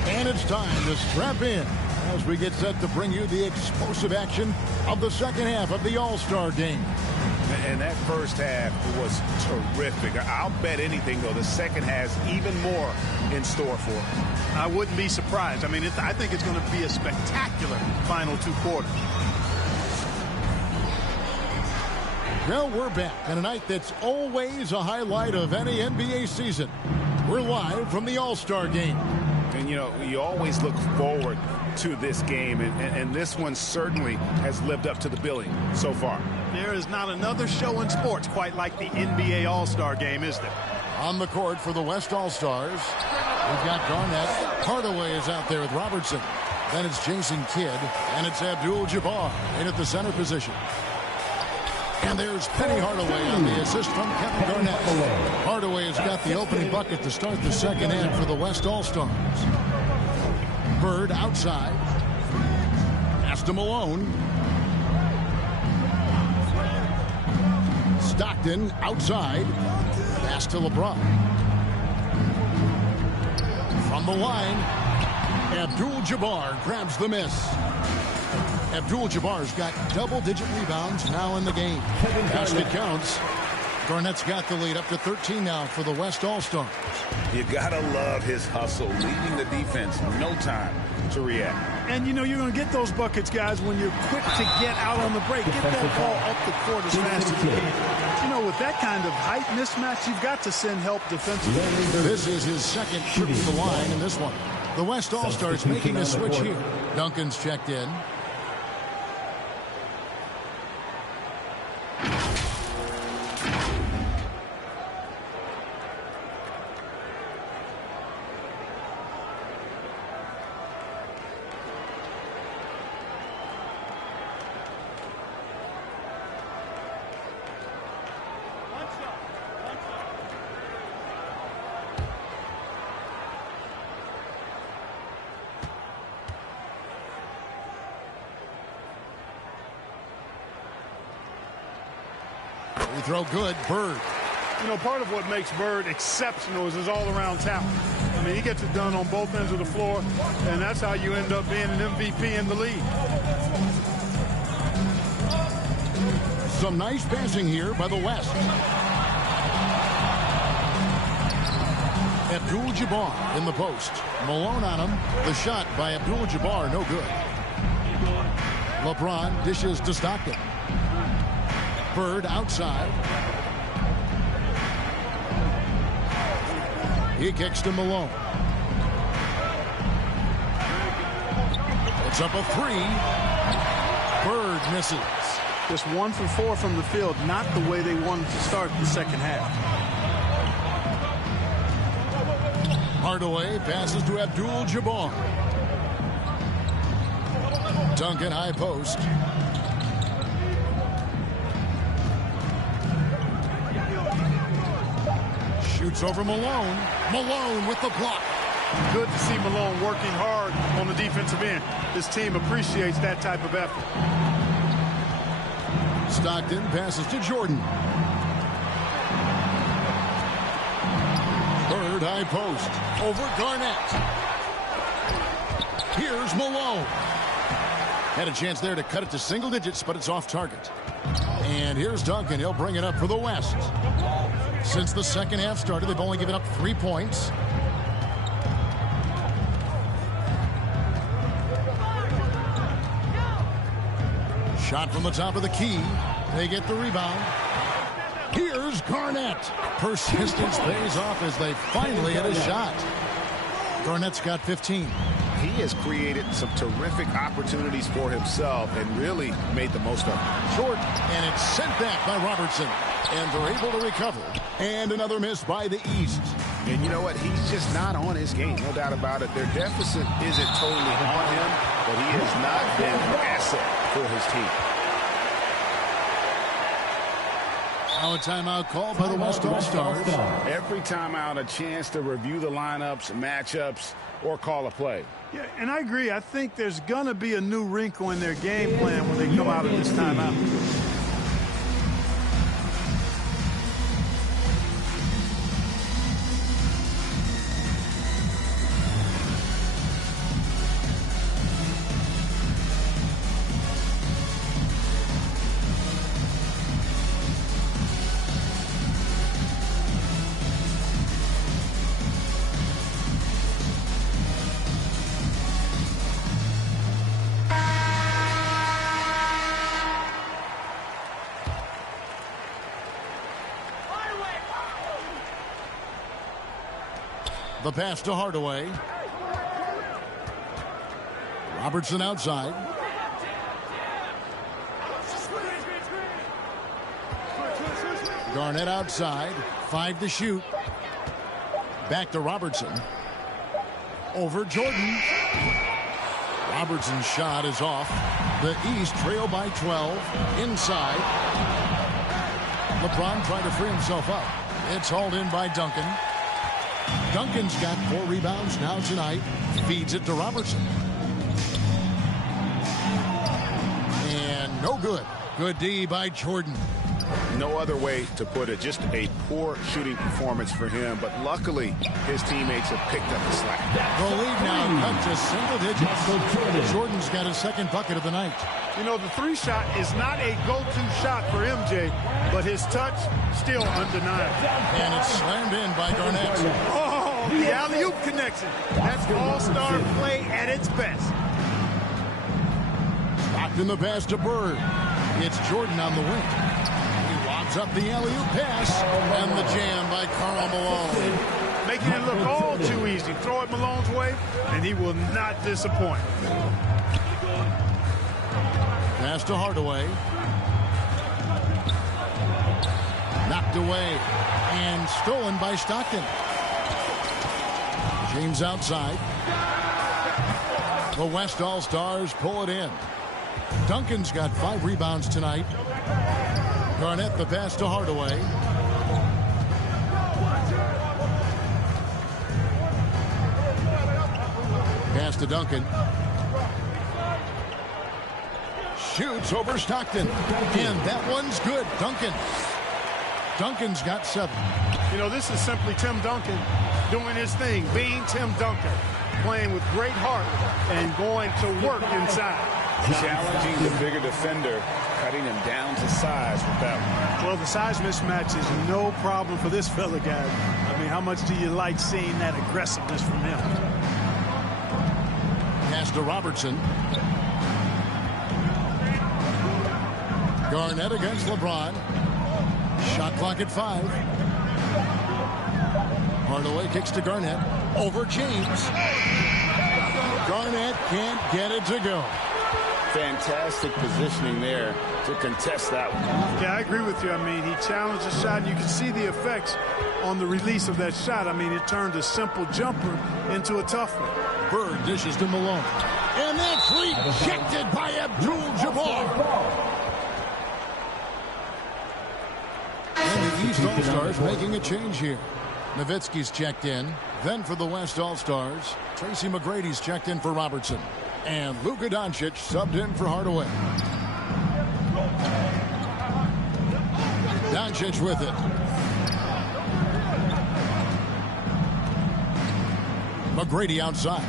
And it's time to strap in as we get set to bring you the explosive action of the second half of the All-Star game. And that first half was terrific. I'll bet anything, though, the second has even more in store for it. I wouldn't be surprised. I mean, I think it's going to be a spectacular final two quarters. Well, we're back on a night that's always a highlight of any NBA season. We're live from the All-Star game. And, you know, you always look forward to this game, and this one certainly has lived up to the billing so far. There is not another show in sports quite like the NBA All-Star game, is there? On the court for the West All-Stars, we've got Garnett. Hardaway is out there with Robertson. Then it's Jason Kidd, and it's Abdul-Jabbar in at the center position. And there's Penny Hardaway on the assist from Kevin Garnett. Hardaway has got the opening bucket to start the second half for the West All-Stars. Bird outside. Pass to Malone. Stockton outside. Pass to LeBron. From the line, Abdul-Jabbar grabs the miss. Abdul-Jabbar's got double-digit rebounds now in the game. Basket counts. Garnett's got the lead up to 13 now for the West All-Stars. You gotta love his hustle, leading the defense, no time to react. And, you know, you're going to get those buckets, guys, when you're quick to get out on the break. Get that ball up the court as fast as you can. You know, with that kind of height mismatch, you've got to send help defensively. This is his second trip to the line in this one. The West All-Stars making a switch here. Duncan's checked in. Free throw good. Bird. You know, part of what makes Bird exceptional is his all-around talent. I mean, he gets it done on both ends of the floor, and that's how you end up being an MVP in the league. Some nice passing here by the West. Abdul-Jabbar in the post. Malone on him. The shot by Abdul-Jabbar, no good. LeBron dishes to Stockton. Bird outside. He kicks to Malone. It's up a three. Bird misses. Just 1 for 4 from the field, not the way they wanted to start the second half. Hardaway passes to Abdul-Jabbar. Duncan high post. Shoots over Malone. Malone with the block. Good to see Malone working hard on the defensive end. This team appreciates that type of effort. Stockton passes to Jordan. Bird high post. Over Garnett. Here's Malone. Had a chance there to cut it to single digits, but it's off target. And here's Duncan. He'll bring it up for the West. Since the second half started, they've only given up 3 points. Shot from the top of the key. They get the rebound. Here's Garnett. Persistence pays off as they finally hit a shot. Garnett's got 15. He has created some terrific opportunities for himself and really made the most of it. Jordan, and it's sent back by Robertson. And they're able to recover. And another miss by the East. And you know what? He's just not on his game. No doubt about it. Their deficit isn't totally on him, but he has not been an asset for his team. Now a timeout called by the West All-Stars. Every timeout, a chance to review the lineups, matchups, or call a play. Yeah, and I agree. I think there's going to be a new wrinkle in their game plan when they come out of this timeout. The pass to Hardaway. Robertson outside. Garnett outside. 5 to shoot. Back to Robertson. Over Jordan. Robertson's shot is off. The East trail by 12. Inside. LeBron trying to free himself up. It's hauled in by Duncan. Duncan's got 4 rebounds now tonight. Feeds it to Robertson. And no good. Good D by Jordan. No other way to put it. Just a poor shooting performance for him. But luckily, his teammates have picked up the slack. The lead now cut to single digits. Jordan's got his second bucket of the night. You know, the 3 shot is not a go-to shot for MJ, but his touch still undeniable. And it's slammed in by Garnett. Oh, the alley-oop connection. That's all-star play at its best. Locked in the pass to Bird. It's Jordan on the wing. He lobs up the alley-oop pass, and the jam by Karl Malone. Making it look all too easy. Throw it Malone's way, and he will not disappoint. Pass to Hardaway. Knocked away and stolen by Stockton. James outside. The West All-Stars pull it in. Duncan's got 5 rebounds tonight. Garnett the pass to Hardaway. Pass to Duncan. Shoots over Stockton. And that one's good. Duncan's got 7. You know, this is simply Tim Duncan doing his thing, being Tim Duncan, playing with great heart and going to work inside. Challenging the bigger defender, cutting him down to size with that one. Well, the size mismatch is no problem for this fella, guys. I mean, how much do you like seeing that aggressiveness from him? Pass to Robertson. Garnett against LeBron. Shot clock at 5. Hardaway kicks to Garnett. Over James. Garnett can't get it to go. Fantastic positioning there to contest that one. Yeah, I agree with you. I mean, he challenged the shot, and you can see the effects on the release of that shot. I mean, it turned a simple jumper into a tough one. Bird dishes to Malone. And that's rejected by Abdul-Jabbar. And the East All-Stars making a change here. Nowitzki's checked in. Then for the West All-Stars, Tracy McGrady's checked in for Robertson. And Luka Doncic subbed in for Hardaway. Doncic with it. McGrady outside.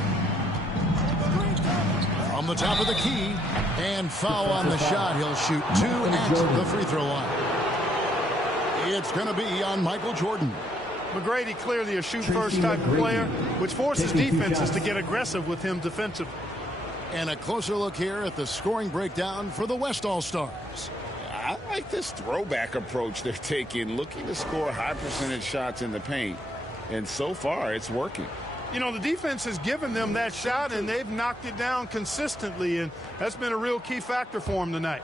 From the top of the key. And foul on the shot. He'll shoot 2 at the free throw line. It's going to be on Michael Jordan. McGrady clearly a shoot-first type of player, which forces defenses to get aggressive with him defensively. And a closer look here at the scoring breakdown for the West All-Stars. I like this throwback approach they're taking, looking to score high percentage shots in the paint. And so far, it's working. You know, the defense has given them that shot, and they've knocked it down consistently, and that's been a real key factor for them tonight.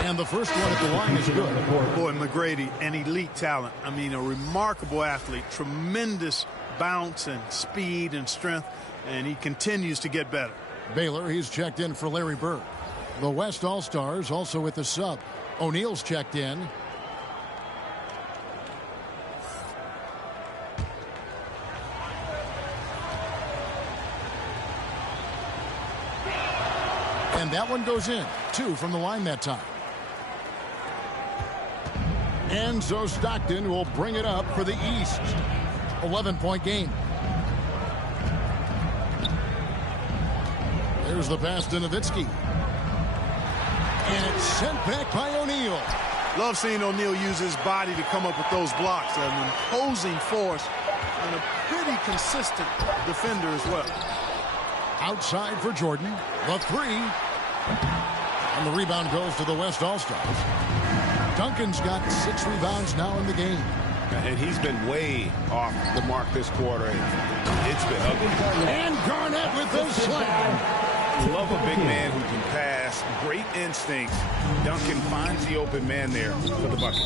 And the first one at the line is good. Boy, McGrady, an elite talent. I mean, a remarkable athlete, tremendous bounce and speed and strength, and he continues to get better. Baylor, he's checked in for Larry Bird. The West All-Stars also with the sub. O'Neal's checked in. And that one goes in. 2 from the line that time. And so Stockton will bring it up for the East. 11-point game. There's the pass to Nowitzki. And it's sent back by O'Neal. Love seeing O'Neal use his body to come up with those blocks. An imposing force and a pretty consistent defender as well. Outside for Jordan. The 3. And the rebound goes to the West All-Stars. Duncan's got 6 rebounds now in the game. And he's been way off the mark this quarter. It's been ugly. And Garnett with the slam. Love a big man who can pass. Great instincts. Duncan finds the open man there for the bucket.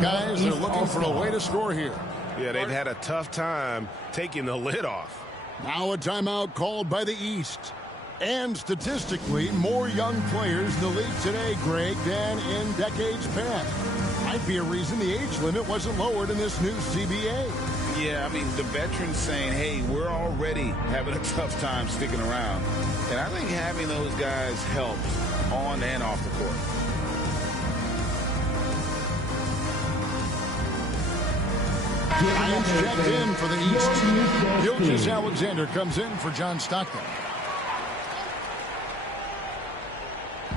Guys are looking for a way to score here. Yeah, they've had a tough time taking the lid off. Now a timeout called by the East. And statistically, more young players in the league today, Greg, than in decades past. Might be a reason the age limit wasn't lowered in this new CBA. Yeah, I mean, the veterans saying, hey, we're already having a tough time sticking around. And I think having those guys helps on and off the court. Ryan's checked in for the East. Gilgeous-Alexander comes in for John Stockton.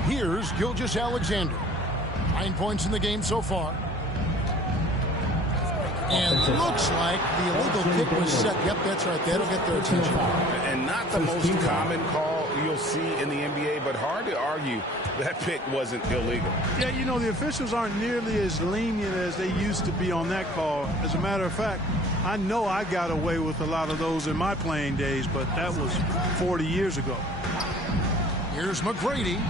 Here's Gilgeous-Alexander. 9 points in the game so far. And looks like the illegal kick was set. Yep, that's right. That'll get their attention. And not the most common call you'll see in the NBA, but hard to argue that pick wasn't illegal. Yeah, you know, the officials aren't nearly as lenient as they used to be on that call. As a matter of fact, I know I got away with a lot of those in my playing days, but that was 40 years ago. Here's McGrady.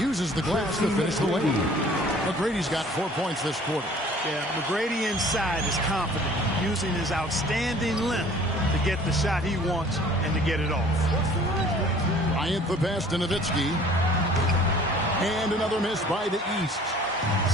Uses the glass to finish the lane. McGrady's got 4 points this quarter. Yeah, McGrady inside is confident, using his outstanding length to get the shot he wants and to get it off. Bryant the pass to Nowitzki. And another miss by the East.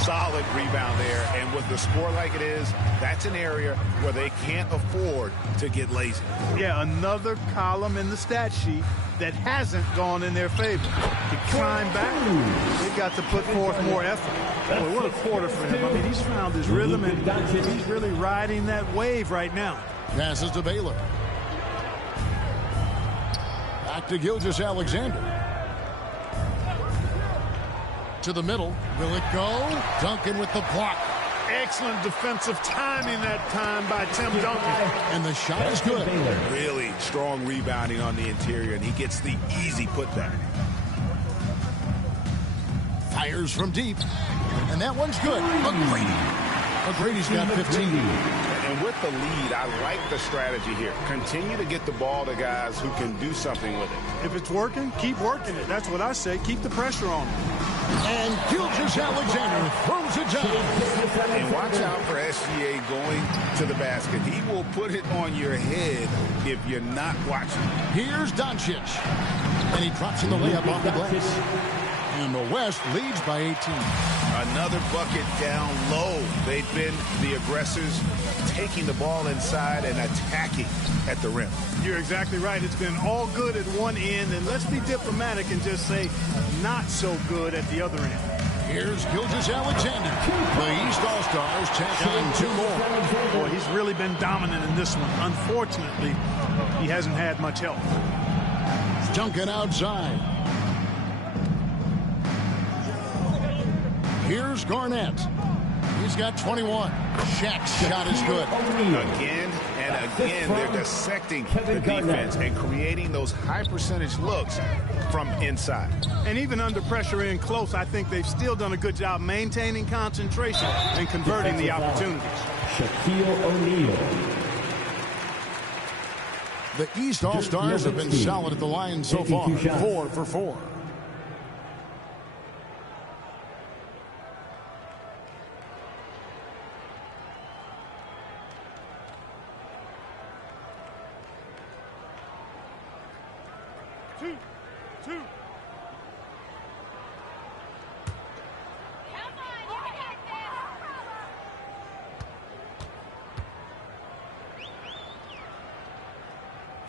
Solid rebound there. And with the score like it is, that's an area where they can't afford to get lazy. Yeah, another column in the stat sheet that hasn't gone in their favor. To climb back, they've got to put forth more effort. Boy, what a quarter for him. I mean, he's found his rhythm, and he's really riding that wave right now. Passes to Baylor. Back to Gilgeous-Alexander. To the middle. Will it go? Duncan with the block. Excellent defensive timing that time by Tim Duncan. And the shot is good. Really strong rebounding on the interior, and he gets the easy putback. Fires from deep. And that one's good. McGrady's got 15. And with the lead, I like the strategy here. Continue to get the ball to guys who can do something with it. If it's working, keep working it. That's what I say. Keep the pressure on him. And Gilgeous-Alexander throws it down. And watch out for SGA going to the basket. He will put it on your head if you're not watching. Here's Doncic. And he drops in the layup off the glass. And the West leads by 18. Another bucket down low. They've been the aggressors, taking the ball inside and attacking at the rim. You're exactly right. It's been all good at one end, and let's be diplomatic and just say not so good at the other end. Here's Gilgeous-Alexander. The East All-Stars tack on 2 more. Boy, he's really been dominant in this one. Unfortunately, he hasn't had much help. Duncan outside. Here's Garnett. He's got 21. Shaq's shot is good. Again and again, they're dissecting the defense and creating those high percentage looks from inside. And even under pressure in close, I think they've still done a good job maintaining concentration and converting the opportunities. Shaquille O'Neal. The East All-Stars have been solid at the line so far. 4 for 4.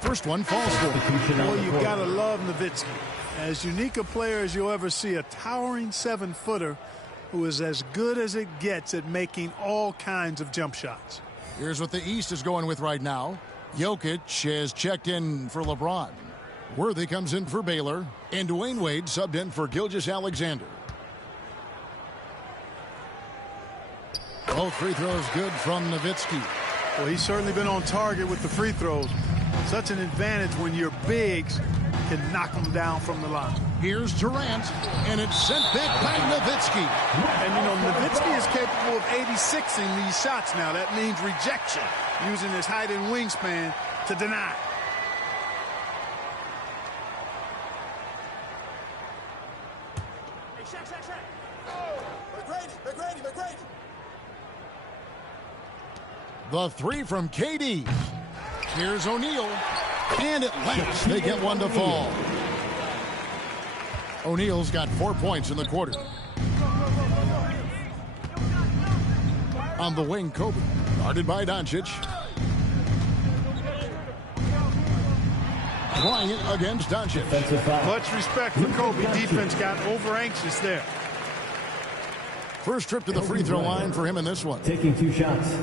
First one falls for him. Well, you got to love Nowitzki. As unique a player as you'll ever see, a towering 7-footer who is as good as it gets at making all kinds of jump shots. Here's what the East is going with right now. Jokic has checked in for LeBron. Worthy comes in for Baylor. And Dwayne Wade subbed in for Gilgeous-Alexander. Both free throws good from Nowitzki. Well, he's certainly been on target with the free throws. Such an advantage when your bigs can knock them down from the line. Here's Durant, and it's sent big by Nowitzki. And, you know, Nowitzki is capable of 86ing these shots now. That means rejection, using his height and wingspan to deny. The three from KD. Here's O'Neal. And it lands. They get one to fall. O'Neal's got 4 points in the quarter. On the wing, Kobe. Guarded by Doncic. Bryant against Doncic. Much respect for Kobe. Defense got over anxious there. First trip to the free throw line for him in this one. Taking 2 shots.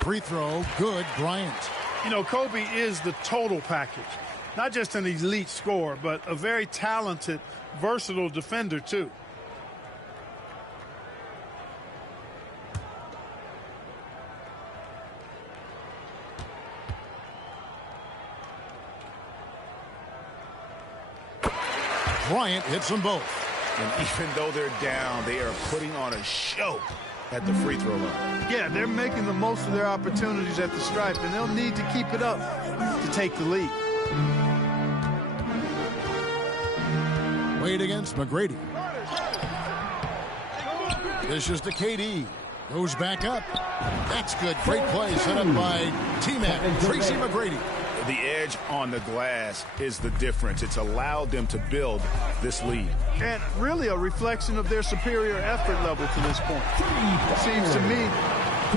Free throw, good, Bryant. You know, Kobe is the total package. Not just an elite scorer, but a very talented, versatile defender, too. Bryant hits them both. And even though they're down, they are putting on a show at the free throw line. Yeah, they're making the most of their opportunities at the stripe, and they'll need to keep it up to take the lead. Wade against McGrady. This is to KD. Goes back up. That's good. Great play set up by T-Man, Tracy McGrady. The edge on the glass is the difference. It's allowed them to build this lead. And really a reflection of their superior effort level to this point. It seems to me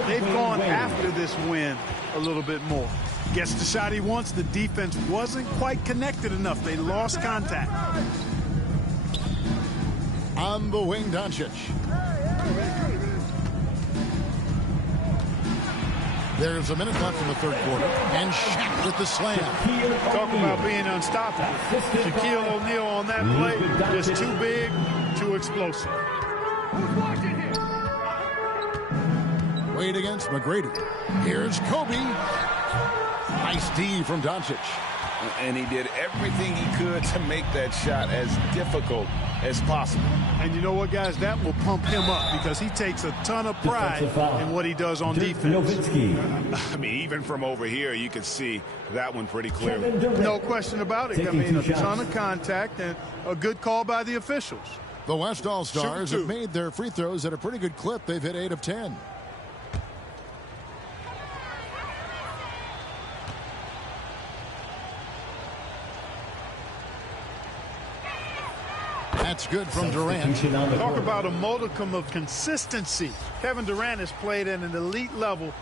they've gone after this win a little bit more. Gets the shot he wants. The defense wasn't quite connected enough. They lost contact. On the wing, Doncic. There's a minute left in the third quarter. And Shaq with the slam. Talk about being unstoppable. Shaquille O'Neal on that play, just too big, too explosive. Wade against McGrady. Here's Kobe. Nice D from Doncic. And he did everything he could to make that shot as difficult as possible. And you know what, guys? That will pump him up because he takes a ton of pride in what he does on defense. I mean, even from over here, you can see that one pretty clearly. No question about it. I mean, a ton of contact and a good call by the officials. The West All-Stars have made their free throws at a pretty good clip. They've hit 8 of 10. That's good from Durant. Talk about a modicum of consistency. Kevin Durant has played at an elite level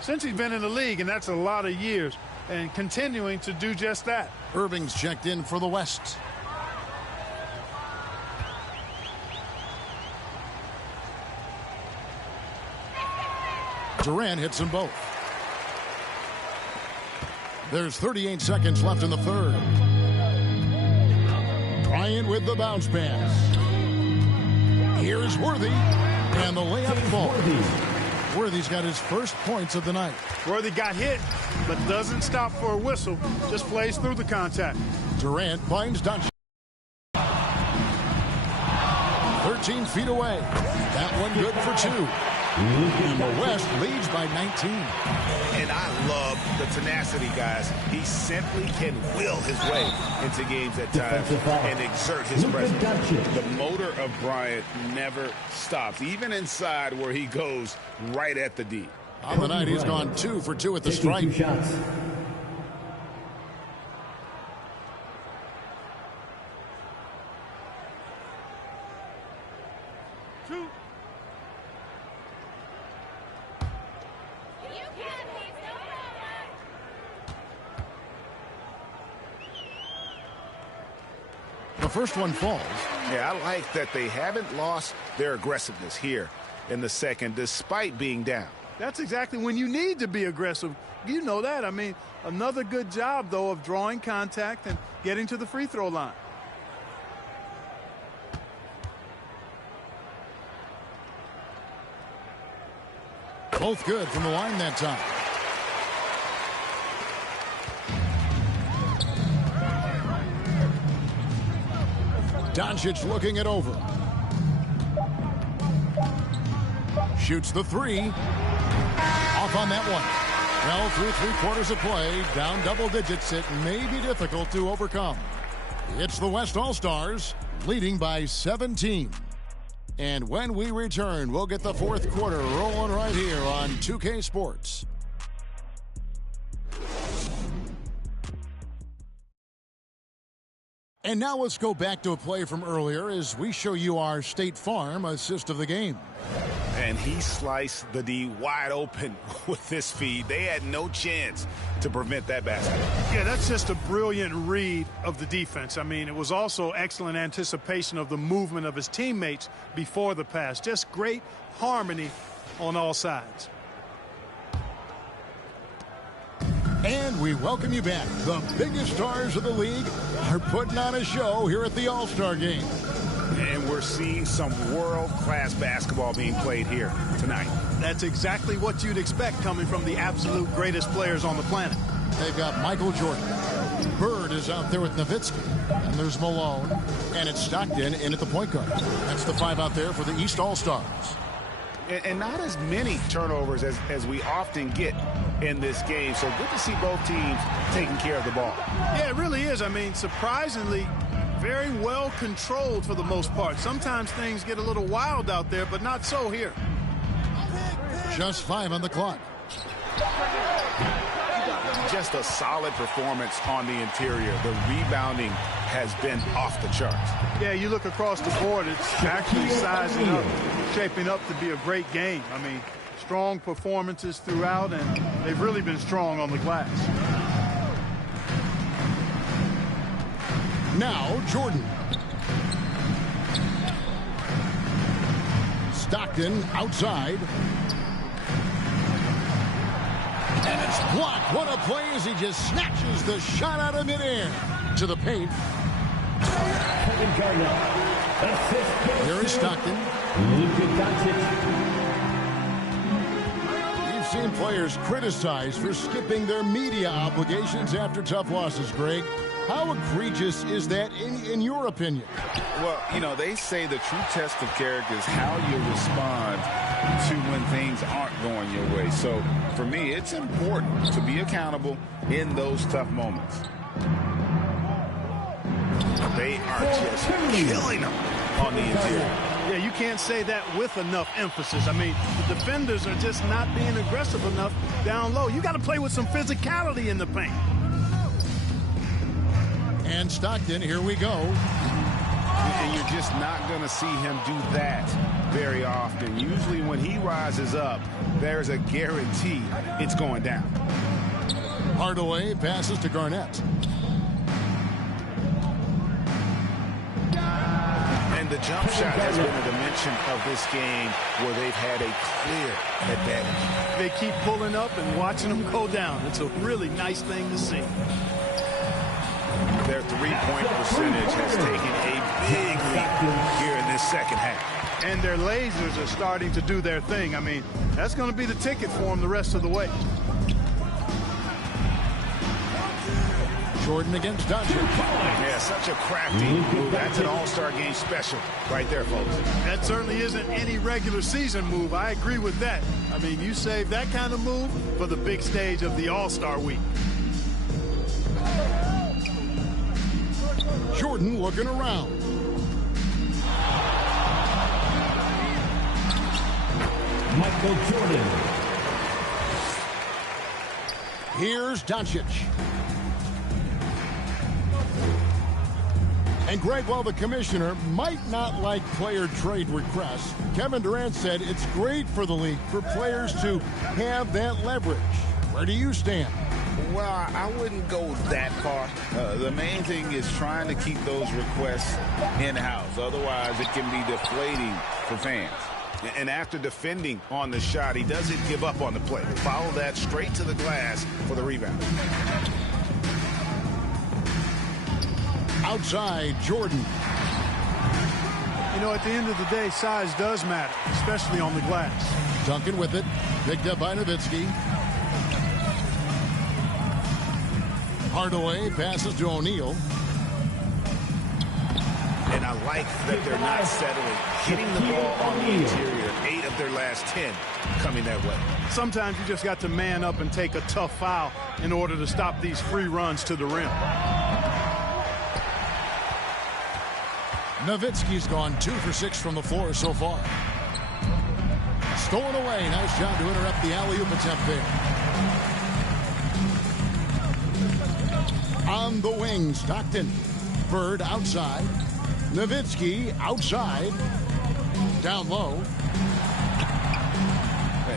since he's been in the league, and that's a lot of years, and continuing to do just that. Irving's checked in for the West. Durant hits them both. There's 38 seconds left in the third. Bryant with the bounce pass. Here's Worthy. And the layup falls. Worthy's got his first points of the night. Worthy got hit, but doesn't stop for a whistle. Just plays through the contact. Durant finds Doncic. 13 feet away. That one good for 2. And the West leads by 19. And I love the tenacity, guys. He simply can will his way into games at times and exert his presence. The motor of Bryant never stops, even inside where he goes right at the D. On the night, he's gone 2 for 2 at the stripe. The first one falls. Yeah, I like that they haven't lost their aggressiveness here in the second, despite being down. That's exactly when you need to be aggressive. You know that. I mean, another good job, though, of drawing contact and getting to the free throw line. Both good from the line that time. Doncic looking it over. Shoots the 3. Off on that one. Well, through 3 quarters of play, down double digits, it may be difficult to overcome. It's the West All-Stars leading by 17. And when we return, we'll get the fourth quarter rolling right here on 2K Sports. And now let's go back to a play from earlier as we show you our State Farm assist of the game. And he sliced the D wide open with this feed. They had no chance to prevent that basket. Yeah, that's just a brilliant read of the defense. I mean, it was also excellent anticipation of the movement of his teammates before the pass. Just great harmony on all sides. And we welcome you back. The biggest stars of the league are putting on a show here at the All-Star Game. And we're seeing some world-class basketball being played here tonight. That's exactly what you'd expect coming from the absolute greatest players on the planet. They've got Michael Jordan. Bird is out there with Nowitzki. And there's Malone. And it's Stockton in at the point guard. That's the 5 out there for the East All-Stars. And not as many turnovers as we often get in this game. So good to see both teams taking care of the ball. Yeah, it really is. I mean, surprisingly, very well controlled for the most part. Sometimes things get a little wild out there, but not so here. Just 5 on the clock. Just a solid performance on the interior. The rebounding has been off the charts. Yeah, you look across the board, it's actually sizing up, shaping up to be a great game. I mean, strong performances throughout, and they've really been strong on the glass. Now, Jordan. Stockton outside. And it's blocked. What a play as he just snatches the shot out of midair to the paint. Here is Stockton. You've seen players criticized for skipping their media obligations after tough losses, Greg. How egregious is that in your opinion? Well, you know, they say the true test of character is how you respond to when things aren't going your way. So, for me, it's important to be accountable in those tough moments. They are just killing them on the interior. Yeah, you can't say that with enough emphasis. I mean, the defenders are just not being aggressive enough down low. You got to play with some physicality in the paint. And Stockton, here we go. And you're just not going to see him do that very often. Usually when he rises up, there's a guarantee it's going down. Hardaway passes to Garnett. And the jump shot has been a dimension of this game where they've had a clear advantage. They keep pulling up and watching them go down. It's a really nice thing to see. Their three-point percentage has taken a big leap here in this second half. And their lasers are starting to do their thing. I mean, that's going to be the ticket for them the rest of the way. Jordan against Doncic. Yeah, such a crafty move. That's an all-star game special right there, folks. That certainly isn't any regular season move. I agree with that. I mean, you save that kind of move for the big stage of the All-Star week. Jordan looking around. Michael Jordan. Here's Doncic. And Greg, while the commissioner might not like player trade requests, Kevin Durant said it's great for the league for players to have that leverage. Where do you stand? Well, I wouldn't go that far. The main thing is trying to keep those requests in-house. Otherwise, it can be deflating for fans. And after defending on the shot, he doesn't give up on the play. Follow that straight to the glass for the rebound. Outside, Jordan. You know, at the end of the day, size does matter, especially on the glass. Duncan with it. Picked up by Nowitzki. Hardaway passes to O'Neal. And I like that they're not settling. Hitting the ball on the interior. 8 of their last 10 coming that way. Sometimes you just got to man up and take a tough foul in order to stop these free runs to the rim. Nowitzki's gone 2 for 6 from the floor so far. Stolen away. Nice job to interrupt the alley-oop attempt there. On the wing, Stockton. Bird outside. Nowitzki outside. Down low.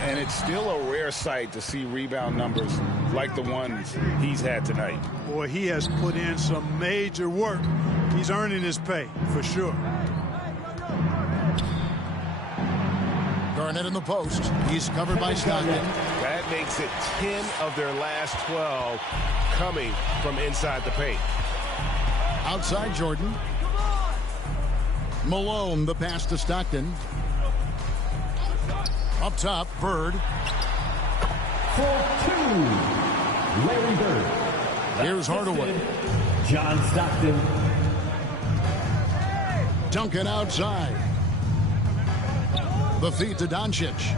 And it's still a rare sight to see rebound numbers like the ones he's had tonight. Boy, he has put in some major work. He's earning his pay, for sure. Garnett in the post. He's covered by Stockton. That makes it 10 of their last 12 coming from inside the paint. Outside Jordan. Malone, the pass to Stockton. Up top, Bird. For 2, Larry Bird. Here's Hardaway. John Stockton. Duncan outside. The feed to Doncic.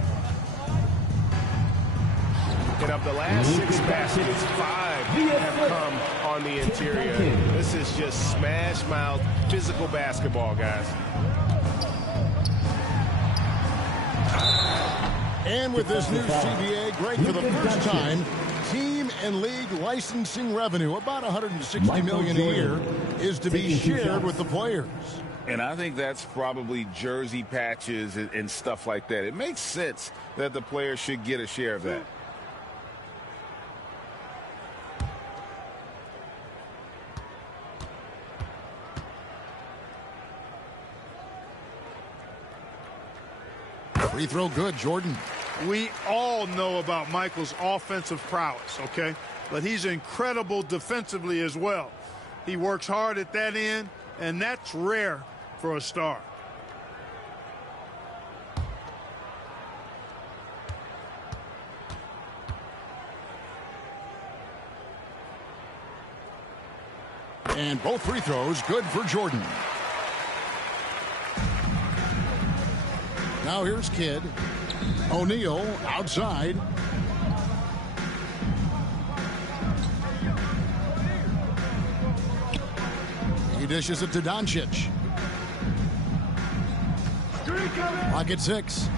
And of the last 6 baskets, 5 have come on the interior. This is just smash mouth physical basketball, guys. And with this new CBA, Greg, for the first time, team and league licensing revenue, about $160 million a year, is to be shared with the players. And I think that's probably jersey patches and stuff like that. It makes sense that the players should get a share of that. Free throw good, Jordan. We all know about Michael's offensive prowess, okay? But he's incredible defensively as well. He works hard at that end, and that's rare for a star. And both free throws good for Jordan. Now here's Kidd. O'Neal outside. He dishes it to Doncic. Lock at 6.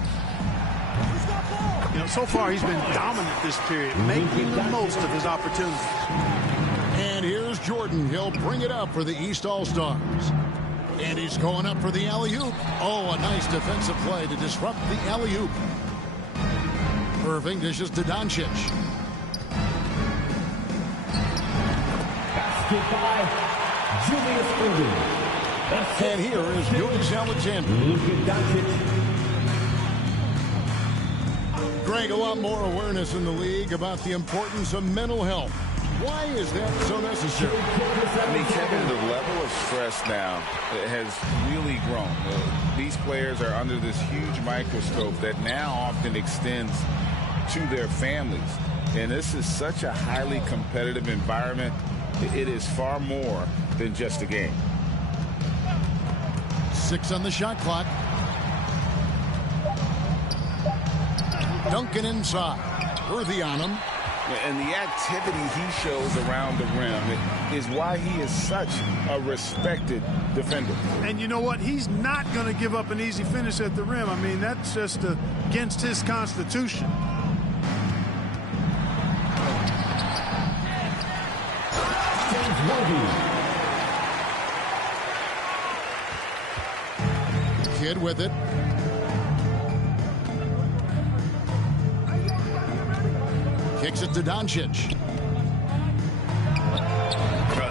You know, so far he's been dominant this period, making the most of his opportunities. And here's Jordan. He'll bring it up for the East All-Stars. And he's going up for the alley-oop. Oh, a nice defensive play to disrupt the alley-oop. Irving dishes to Doncic. Basket by Julius Irving. And here is Julius Alexander. Luka Doncic. Greg, a lot more awareness in the league about the importance of mental health. Why is that so necessary? I mean, Kevin, the level of stress now has really grown. These players are under this huge microscope that now often extends to their families. And this is such a highly competitive environment. It is far more than just a game. 6 on the shot clock. Duncan inside. Worthy on him. And the activity he shows around the rim is why he is such a respected defender. And you know what? He's not going to give up an easy finish at the rim. I mean, that's just against his constitution. Kid with it. Kicks it to Doncic.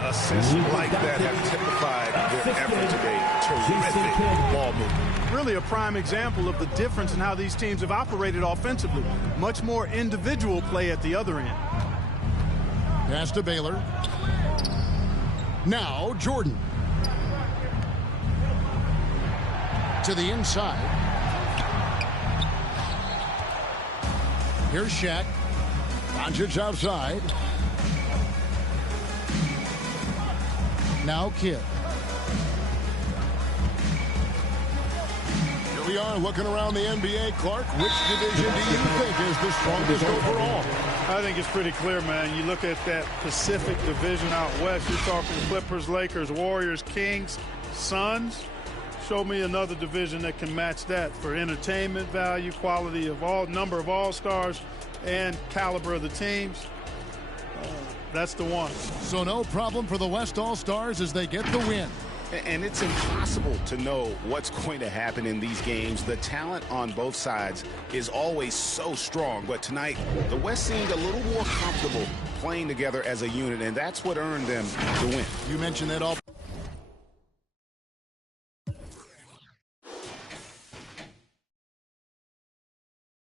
Assists like that have typified their effort today. Terrific ball movement. Really a prime example of the difference in how these teams have operated offensively. Much more individual play at the other end. Pass to Baylor. Now Jordan. To the inside. Here's Shaq. Doncic outside. Now Kidd. Here we are looking around the NBA. Clark, which division do you think is the strongest overall? I think it's pretty clear, man. You look at that Pacific Division out west, you're talking Clippers, Lakers, Warriors, Kings, Suns. Show me another division that can match that for entertainment value, quality of number of all-stars, and caliber of the teams. That's the one. So no problem for the West All-Stars as they get the win. And it's impossible to know what's going to happen in these games. The talent on both sides is always so strong. But tonight, the West seemed a little more comfortable playing together as a unit, and that's what earned them the win. You mentioned that all.